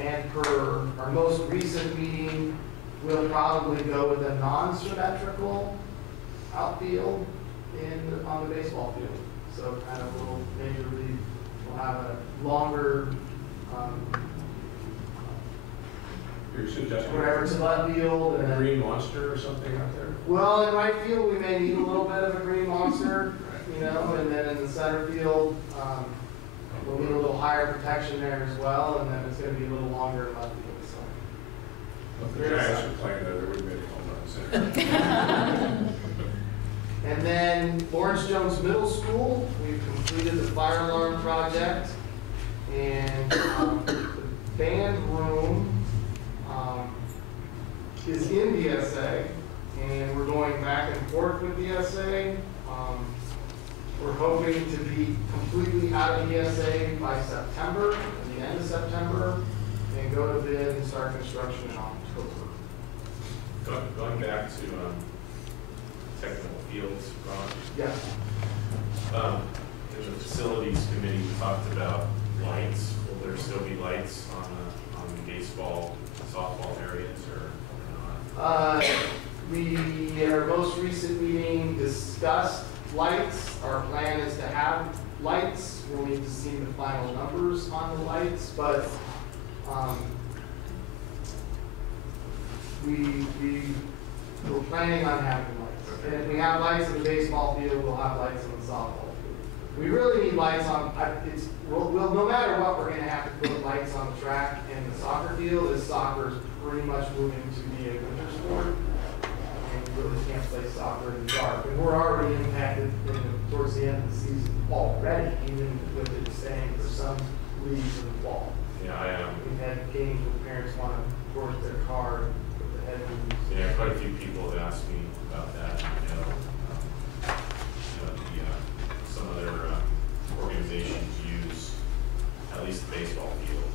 And per our most recent meeting, we'll probably go with a non-symmetrical outfield on the baseball field. So kind of a little major league. We'll have a longer, You're suggesting whatever, to left field. a green monster or something out there? Well, in right field, we may need a little bit of a green monster, you know, and then in the center field, we'll need a little higher protection there as well, and then it's going to be a little longer in left field. So. If the Giants were playing there, there wouldn't be any home runs there. And then Lawrence Jones Middle School, we've completed the fire alarm project, and the band room is in the SA, and we're going back and forth with the SA. We're hoping to be completely out of the SA by September, at the end of September, and go to bid and start construction in October. Going back to technical fields, Ron. Yes. In the facilities committee, we talked about lights. Will there still be lights on the baseball, softball areas, or not? We, in our most recent meeting, discussed lights. Our plan is to have lights. We'll need to see the final numbers on the lights, but we're planning on having lights. And if we have lights in the baseball field, we'll have lights in the softball field. We really need lights on, no matter what, we're going to have to put lights on the track and the soccer field, as soccer is pretty much moving to be a winter sport. And you really can't play soccer in the dark. And we're already impacted towards the end of the season already, even with it staying for some leagues in the fall. Yeah, I am. We've had games where parents want to force their car with the headwinds. Yeah, quite a few people have asked me about that. Some other organizations use at least the baseball field.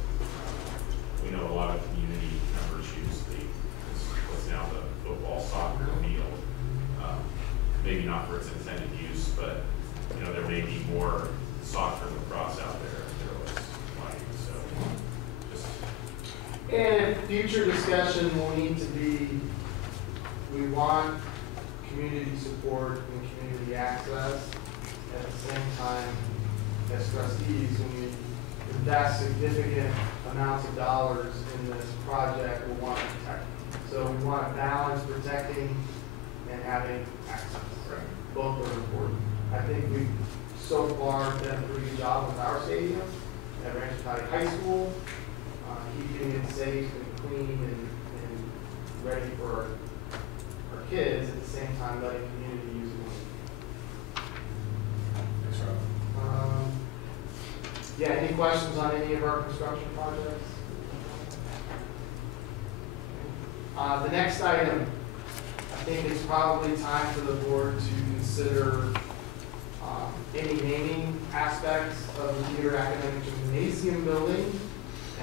We know a lot of community members use what's now the football soccer field. Maybe not for its intended use, but there may be more soccer lacrosse out there if there was lighting. So just. And future discussion will need to be, we want community support and community access. At the same time, as trustees, when we invest significant amounts of dollars in this project, we want to protect. So we want to balance protecting and having access. Both are important. I think we've so far done a pretty good job with our stadium at Rancho Cotati High School, keeping it safe and clean and ready for our kids, at the same time letting community use it. Thanks, Rob. Yeah, any questions on any of our construction projects? The next item, I think it's probably time for the board to consider any naming aspects of the Theater Academic Gymnasium building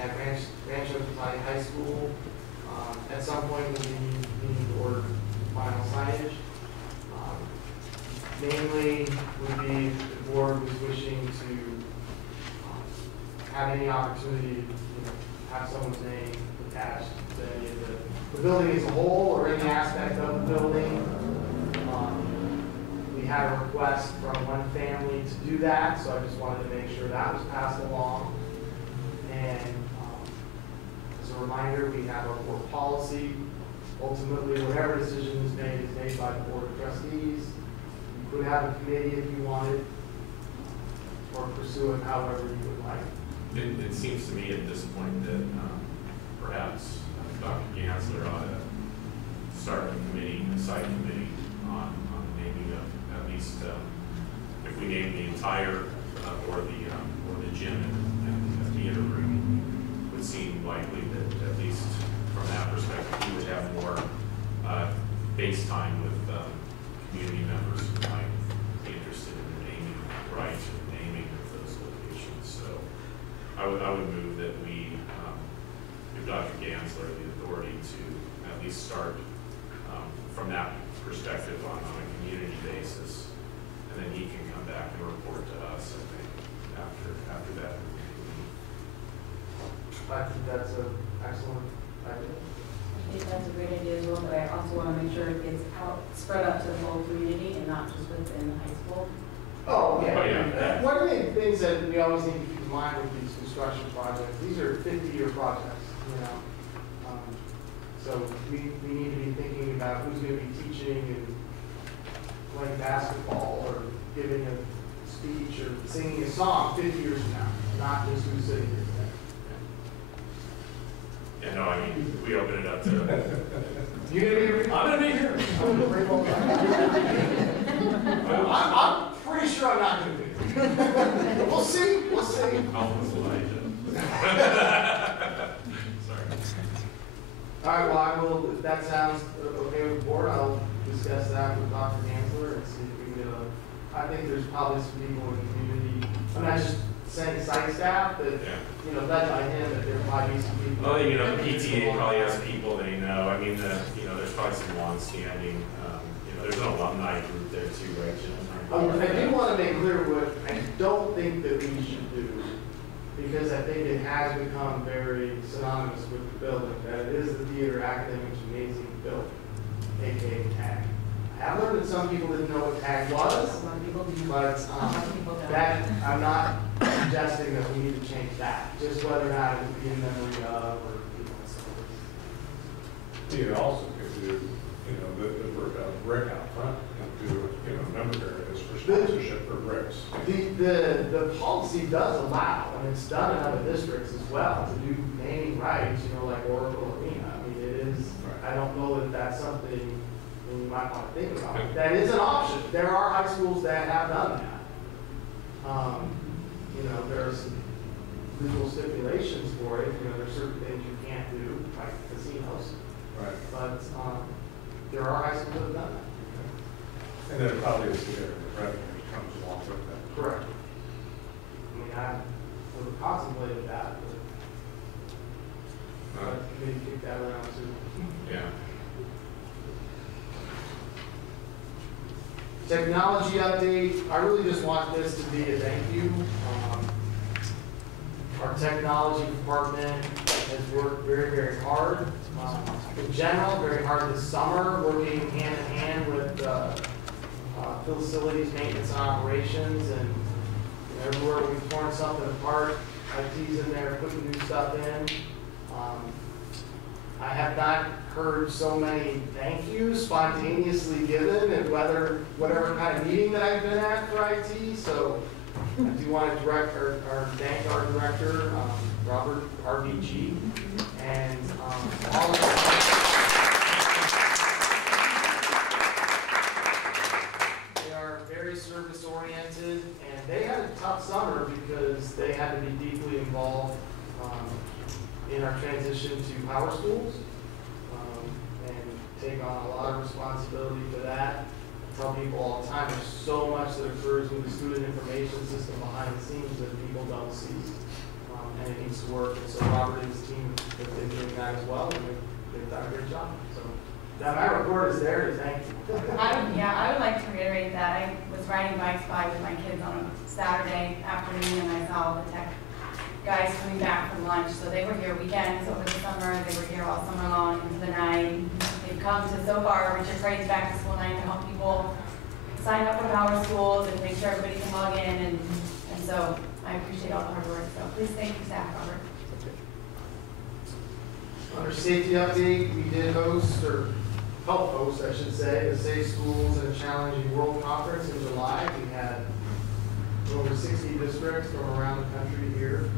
at Rancho Cotati High School. At some point, we need to order final signage. Namely, would be if the board was wishing to have any opportunity to have someone's name attached to any of the building as a whole or any aspect of the building. We had a request from one family to do that, so I just wanted to make sure that was passed along. And as a reminder, we have our board policy. Ultimately, whatever decision is made by the board of trustees. You could have a committee if you wanted, or pursue it however you would like. It seems to me at this point that perhaps Dr. Gansler ought to start a committee, a side committee on naming of at least if we name the entire or the gym and the theater room, would seem likely that at least from that perspective we would have more face time with community members who might be interested in the naming rights or the naming of those locations. So I would move that we give Dr. Gansler the authority to at least start from that perspective on a community basis, and then he can come back and report to us, I think, after that. I think that's an excellent idea. I think that's a great idea as well, but I also want to make sure it gets out, spread out to the whole community and not just within the high school. Oh, yeah. Oh, yeah. One of the things that we always need to keep in mind with these construction projects, these are 50-year projects, you know. So we need to be thinking about who's going to be teaching and playing basketball or giving a speech or singing a song 50 years from now, not just who's sitting here today. Yeah, no, I mean, we open it up to. You gonna be here? I'm gonna be here. I'm pretty sure I'm not gonna be here. We'll see. We'll see. Almost Elijah. Sorry. All right. Well, I will. If that sounds okay with the board, I'll discuss that with Dr. Gansler and see if we can get a. I think there's probably some people in the community. I'm not just saying site staff, but you know, led by him, that there might be some people. Well, you know, the PTA probably has people they know. I mean, you know, there's probably some long-standing. You know, there's an alumni group there too, right, Jim? I do want to make clear what I don't think that we should do, because I think it has become very synonymous with the building, that it is the Theater Academic Gymnasium building, aka TAG. I have learned that some people didn't know what TAG was, but that I'm not suggesting that we need to change that, just whether or not it would be in memory of or people You also could do, you know, the brick out front, and do, you know, member areas for sponsorship for bricks. The policy does allow, and it's done in other districts as well, to do naming rights, you know, like Oracle Arena. I mean, it is, I don't know that that's something you might want to think about. That is an option. There are high schools that have done that. You know, there are some legal stipulations for it. You know, there's certain things you can't do, like casinos. Right. But there are high schools that have done that. And then probably a significant revenue that comes along with that. Correct. I mean, I would have contemplated that, but maybe kick that around too. Yeah. Technology update. I really just want this to be a thank you. Our technology department has worked very, very hard. In general, very hard this summer, working hand in hand with facilities, maintenance, and operations, and everywhere we've torn something apart, IT's in there putting new stuff in. I have not heard so many thank yous spontaneously given at whatever kind of meeting that I've been at for IT. So I do want to thank our director, Robert RBG, and all of they are very service oriented, and they had a tough summer because they had to be deeply involved in our transition to power schools and take on a lot of responsibility for that. I tell people all the time, there's so much that occurs with the student information system behind the scenes that people don't see, and it needs to work. And so Robert and his team have been doing that as well, and they've done a great job. So that my report is there to thank you. I would like to reiterate that. I was riding bikes by with my kids on a Saturday afternoon, and I saw the tech guys coming back from lunch. So they were here weekends over the summer. They were here all summer long into the night. They've come to so far Richard Craig's back to school night to help people sign up for Power Schools and make sure everybody can log in. And so I appreciate all the hard work. So please thank you, staff, Robert. Under safety update, we did host, or help host, I should say, the Safe Schools in a Challenging World Conference in July. We had over 60 districts from around the country here,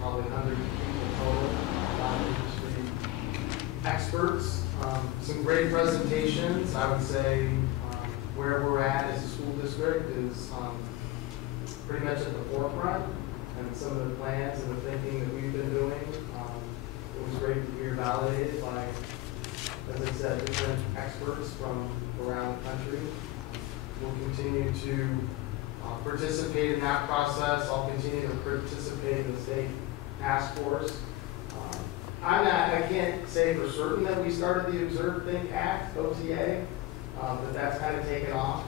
probably 100 people total, a lot of industry experts. Some great presentations. I would say where we're at as a school district is pretty much at the forefront, and some of the plans and the thinking that we've been doing. It was great to hear validated by, as I said, different experts from around the country. We'll continue to participate in that process. I'll continue to participate in the state task force. I can't say for certain that we started the Observe Think Act, OTA, but that's kind of taken off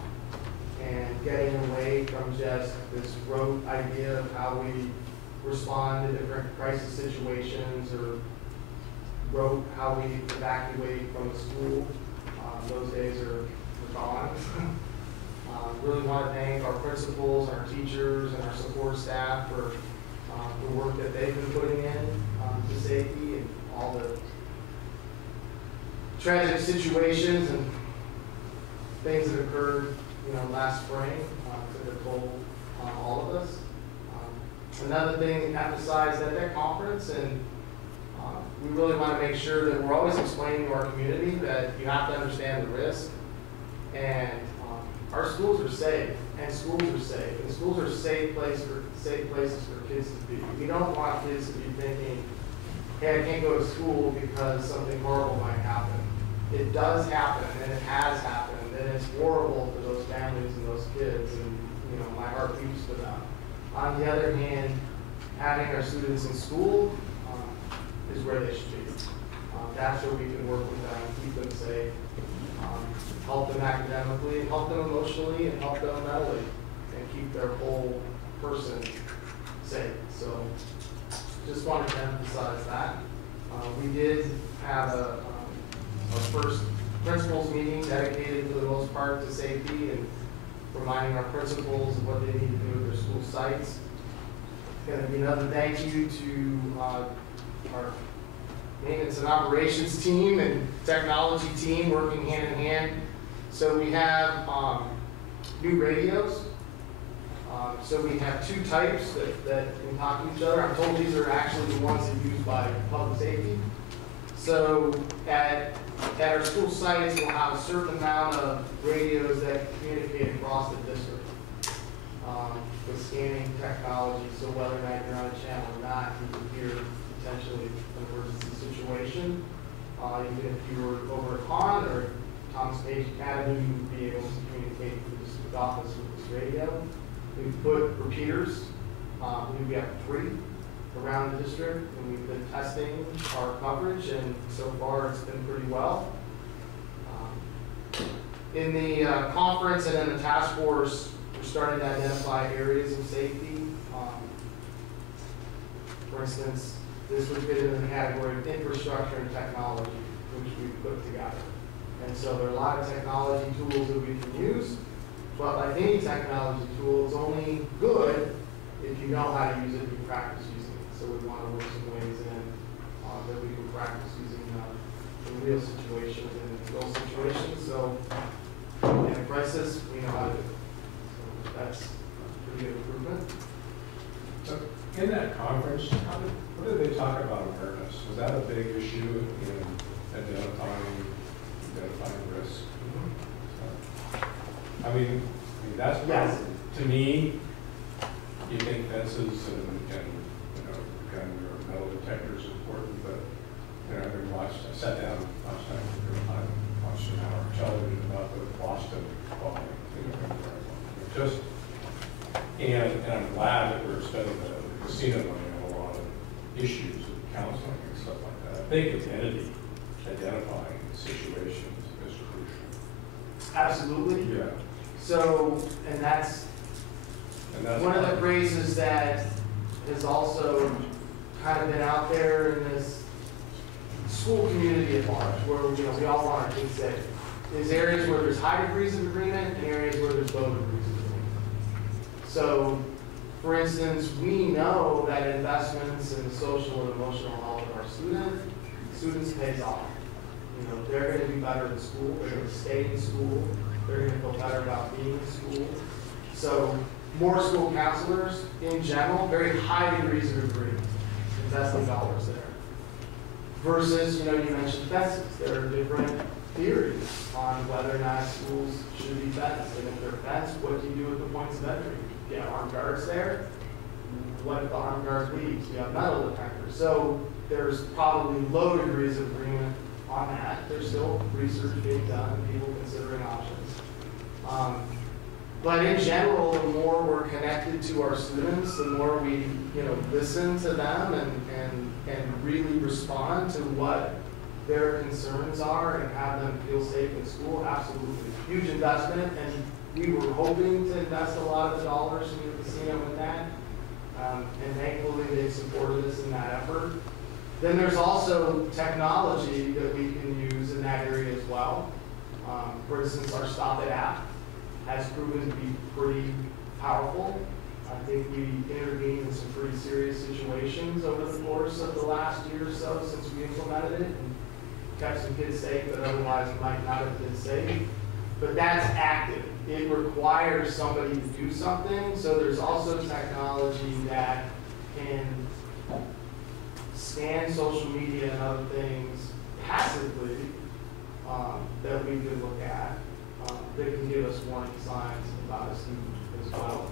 and getting away from just this rote idea of how we respond to different crisis situations or rote how we evacuate from a school. Those days are gone. Really want to thank our principals, our teachers, and our support staff for the work that they've been putting in to safety and all the tragic situations and things that occurred, last spring took a toll on all of us. Another thing emphasized at that conference, and we really want to make sure that we're always explaining to our community that you have to understand the risk, and our schools are safe, and schools are safe, and schools are safe places for kids to be. We don't want kids to be thinking, hey, I can't go to school because something horrible might happen. It does happen, and it has happened, and it's horrible for those families and those kids, and my heart beats for them. On the other hand, having our students in school is where they should be. That's where we can work with them, keep them safe, help them academically, help them emotionally, and help them mentally, and keep their whole person safe. So just wanted to emphasize that. We did have our first principals meeting dedicated for the most part to safety and reminding our principals of what they need to do with their school sites. Going to be another thank you to our maintenance and operations team and technology team working hand in hand. So we have new radios. So we have two types that can talk to each other. I'm told these are actually the ones that are used by public safety. So at our school sites, we'll have a certain amount of radios that communicate across the district with scanning technology. So whether or not you're on a channel or not, you can hear potentially an emergency situation. Even if you were over a pond or Thomas Page Academy, you would be able to communicate with the district office with this radio. We've put repeaters. We have 3 around the district, and we've been testing our coverage, and so far it's been pretty well. In the conference and in the task force, we're starting to identify areas of safety. For instance, this would fit into the category of infrastructure and technology, which we've put together. And so there are a lot of technology tools that we can use, but like any technology tool, it's only good if you know how to use it and you practice using it. So we want to work some ways in that we can practice using in real situations and in real situations. So in a crisis, we know how to do it. So that's a pretty good improvement. So in that conference, what did they talk about awareness? Was that a big issue in identifying risk? I mean that's yes. To me, you think fences and gun or metal detectors is important, but I sat down last night and watched an hour of television about the Boston bombing. And I'm glad that we're spending the casino money on a lot of issues of counseling and stuff like that. I think identifying situations is crucial. Absolutely. Yeah. So, and that's one of the phrases that has also kind of been out there in this school community at large, where we all want our kids safe. There's areas where there's high degrees of agreement and areas where there's low degrees of agreement. So, for instance, we know that investments in the social and emotional health of our students pays off. They're going to be better in school, they're going to stay in school, they're going to feel better about being in school. So, more school counselors in general, very high degrees of agreement, investing dollars there. Versus, you mentioned fences. There are different theories on whether or not schools should be fenced. And if they're fenced, what do you do with the points of entry? You have armed guards there. What if the armed guards leaves? You have metal detectors. So there's probably low degrees of agreement on that. There's still research being done and people considering options. But in general, the more we're connected to our students, the more we listen to them and really respond to what their concerns are and have them feel safe in school. Absolutely. Huge investment, and we were hoping to invest a lot of the dollars in the casino with that. And thankfully they supported us in that effort. Then there's also technology that we can use in that area as well. For instance, our Stop It app has proven to be pretty powerful. I think we intervened in some pretty serious situations over the course of the last year or so since we implemented it and kept some kids safe that otherwise might not have been safe. But that's active. It requires somebody to do something. So there's also technology that can scan social media and other things passively that we could look at that can give us warning signs about a student as well.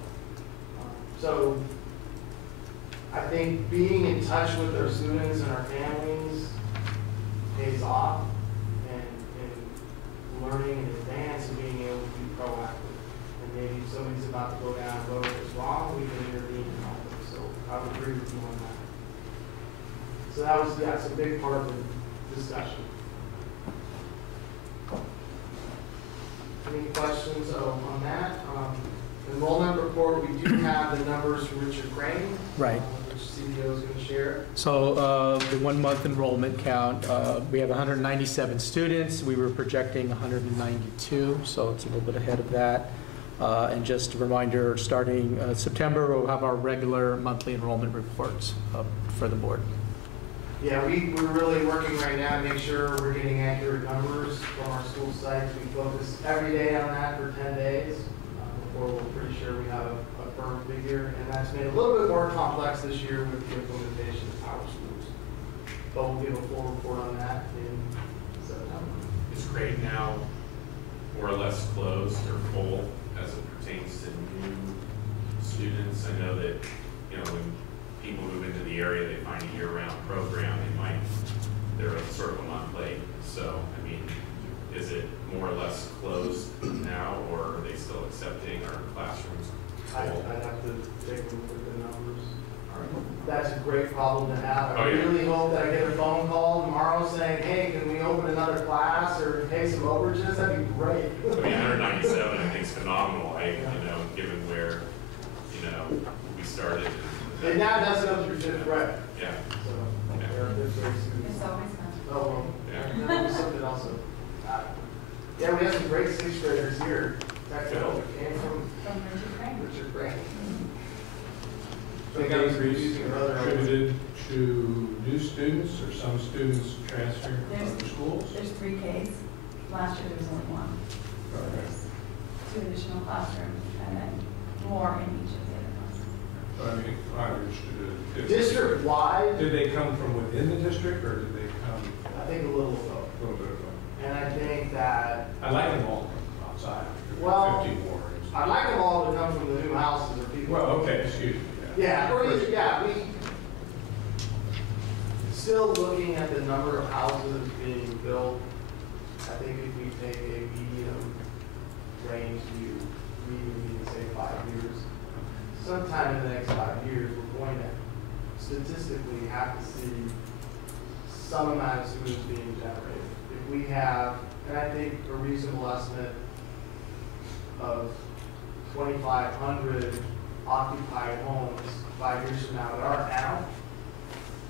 So I think being in touch with our students and our families pays off, and learning in advance and being able to be proactive. And maybe if somebody's about to go down a road that's wrong, we can intervene and help them. So I would agree with you on that. So that's a big part of the discussion. Any questions on that? Enrollment report, we do have the numbers from Richard Crane. Right. Which CEO is going to share. So the 1 month enrollment count, we have 197 students. We were projecting 192, so it's a little bit ahead of that. And just a reminder, starting September, we'll have our regular monthly enrollment reports for the board. Yeah, we're really working right now to make sure we're getting accurate numbers from our school sites. We focus every day on that for 10 days. Before we're pretty sure we have a firm figure, and that's made a little bit more complex this year with the implementation of Power Schools. But we'll give a full report on that in September. Is Creighton now more or less closed or full as it pertains to new students? I know that when people move into the area, they find a year-round program. They're sort of a month late. So I mean, is it more or less closed now, or are they still accepting our classrooms? I'd have to take a look at the numbers. All right. That's a great problem to have. I really hope that I get a phone call tomorrow saying, hey, can we open another class or pay some overages? That'd be great. I mean, 197 I think is phenomenal. Given where we started. And now that's up through 5th grade. Yeah. So they're good students. It's always fun. Oh, well, yeah. There's something else. Yeah, we have some great 6th graders here. That came from Richard Crane. So the increase attributed to new students or some students transferring from other schools? There's 3 Ks. Last year there was only 1. So there's 2 additional classrooms and then more in each of the other classes. I mean, I'm interested in district-wide. Did they come from within the district, or did they come? I think a little of both. A little bit of both. And I think that I like them all outside. Well, 50 more. I like them all to come from the new houses or people. Well, okay, excuse me. Yeah, we still looking at the number of houses being built. I think if we take a medium range view, we need to say 5 years. Sometime in the next 5 years, we're going to statistically have to see some amount of students being generated. If we have, and I think a reasonable estimate of 2,500 occupied homes 5 years from now that aren't now.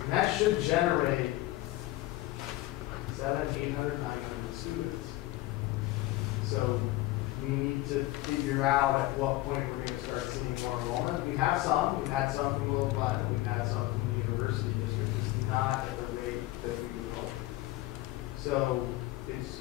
And that should generate 700, 800, 900 students. So we need to figure out at what point we're going to start seeing more enrollment. We have some. We've had some from Little Platte. We've had some from the university district. It's not at the rate that we would hope. So it's,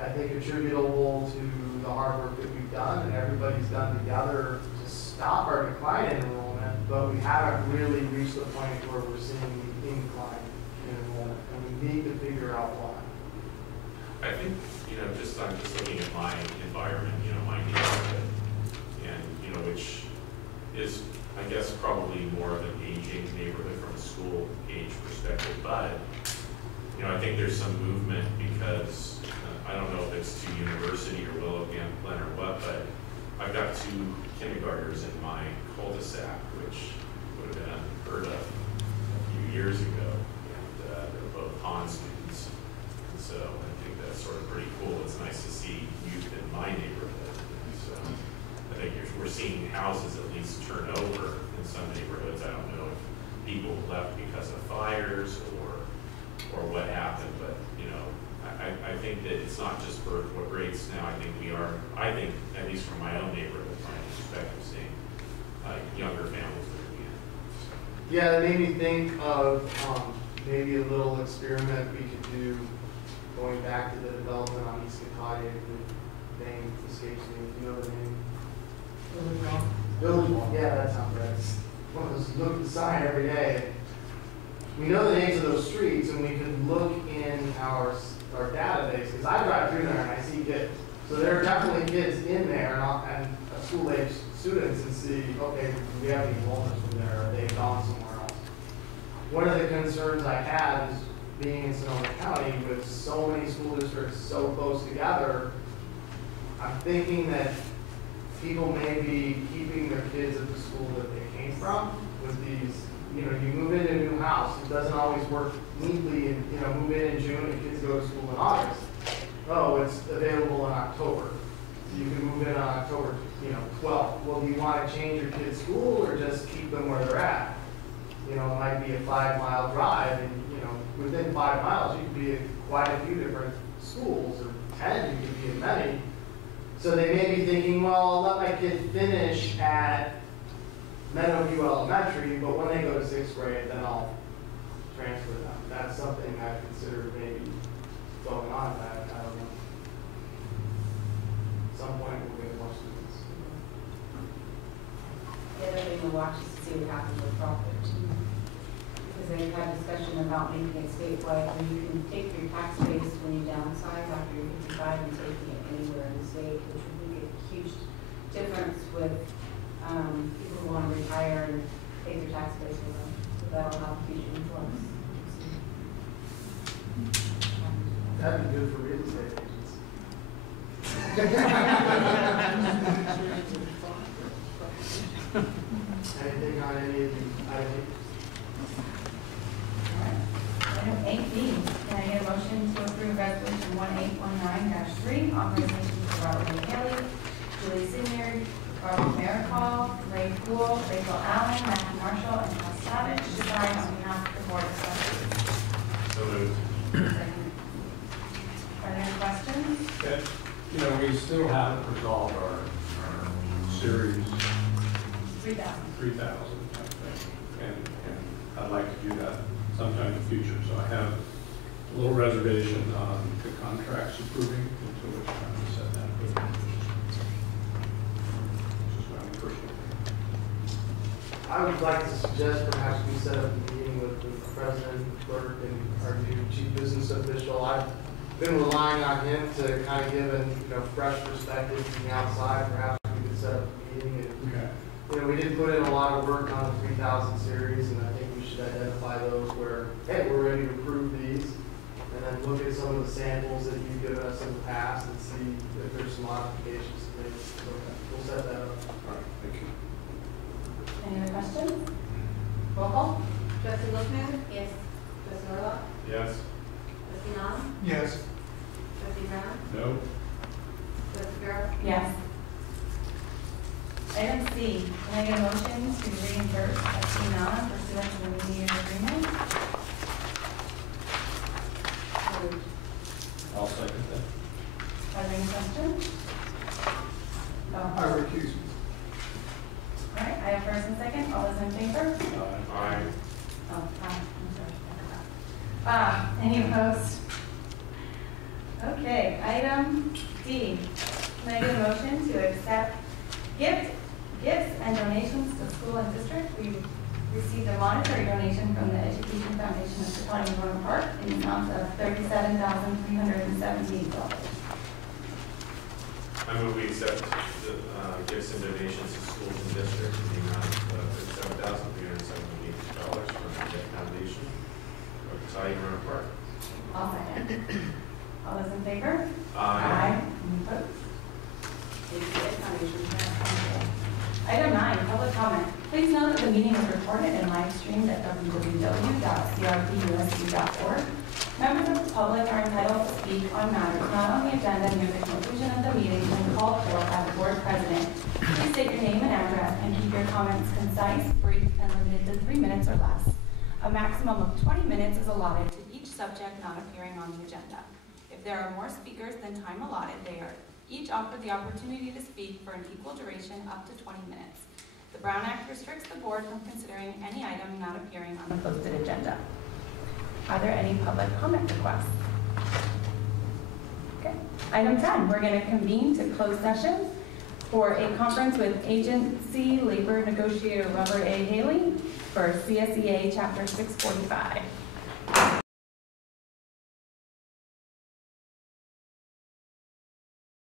I think, attributable to the hard work that we've done and everybody's done together to stop our decline in enrollment, but we haven't really reached the point where we're seeing the incline in enrollment, and we need to figure out why. I think, I'm just looking at my environment, my neighborhood, and, which is, I guess, probably more of an aging neighborhood from a school age perspective, but, I think there's some movement because, I don't know if it's to university or Willow Glen or what, but I've got 2 kindergartners in my cul-de-sac, which would have been unheard of a few years ago, and they're both Han students. And so I think that's sort of pretty cool. It's nice to see youth in my neighborhood. And so I think we're seeing houses at least turn over in some neighborhoods. I don't know if people left because of fires or what happened, but I think that it's not just birth rates now. I think at least from my own neighborhood, my perspective, seeing younger families moving in. Yeah, that made me think of maybe a little experiment we could do going back to the development on East Cotati. The name escapes me. Do you know the name? Village Mall. Yeah, that sounds right. It's one of those, look at the sign every day. We know the names of those streets, and we could look in our database, because I drive through there and I see kids. So there are definitely kids in there and school-age students, and see, okay, do we have any enrollments from there? Are they gone somewhere else? One of the concerns I have is being in Sonoma County with so many school districts so close together, I'm thinking that people may be keeping their kids at the school that they came from with these. You move into a new house. It doesn't always work neatly, and move in June and kids go to school in August. Oh, it's available in October. So you can move in on October, 12th. Well, do you want to change your kid's school or just keep them where they're at? It might be a 5-mile drive, and within 5 miles you could be at quite a few different schools, or 10 you could be at many. So they may be thinking, well, I'll let my kid finish at Meadowview Elementary, but when they go to 6th grade, then I'll transfer them. That's something I consider maybe going on that. I don't know. At some point we'll get more students. The other thing to watch is to see what happens with profit. Because they've had discussion about making it statewide, where you can take your tax base when you downsize after you're 55 and taking it anywhere in the state, which would make a huge difference with people who want to retire and take their tax base with them. So that'll have a huge influence. That'd be good for real estate agents. Anything on any of these items? Item 8B, can I get a motion to approve resolution 1819-3, authorization for Robert Lee Haley, Julie Sinyard, Robert Maricol, Ray Poole, Rachel Allen, Matthew Marshall, and Paul Savage to sign on behalf of the Board of Trustees. So moved. Are there any questions? Okay. We still haven't resolved our series 3,000. 3,000 type thing, and I'd like to do that sometime in the future. So I have a little reservation on the contracts approving until which time to set that. But this is my own personal opinion. I would like to suggest perhaps we set up a meeting with the president, Burton, and our new chief business official. I've been relying on him to kind of give a fresh perspective from the outside. Perhaps we could set up a meeting. And, okay. We did put in a lot of work on the 3,000 series, and I think we should identify those where, hey, we're ready to approve these, and then look at some of the samples that you've given us in the past and see if there's some modifications to make. So we'll set that up. All right, thank you. Any other questions? Roll call. Trustee Lopez? Yes. Trustee Orlock? Yes. Trustee Nam? Yes. Trustee Brown? No. Trustee Farrell? Yes. Item C, can I get a motion Any opposed? Okay, item D. Can I get a motion to accept gifts and donations to school and district? We received a monetary donation from the Education Foundation of Cotati Rohnert in the amount of $37,378. I move we accept the gifts and donations to schools and districts in the amount of $37,378 from the Ed Foundation of Cotati Rohnert. I'll second. All those in favor? Aye. Any opposed? Item 9, public comment. Please note that the meeting is recorded and live streamed at www.crpusd.org. Members of the public are entitled to speak on matters not on the agenda near the conclusion of the meeting when called for by the board president. Please state your name and address and keep your comments concise, brief, and limited to 3 minutes or less. A maximum of 20 minutes is allotted to each subject not appearing on the agenda. If there are more speakers than time allotted, they are each offered the opportunity to speak for an equal duration up to 20 minutes. The Brown Act restricts the board from considering any item not appearing on the posted agenda. Are there any public comment requests? Okay. Item 10, we're going to convene to close session for a conference with Agency Labor Negotiator Robert A. Haley for CSEA Chapter 645.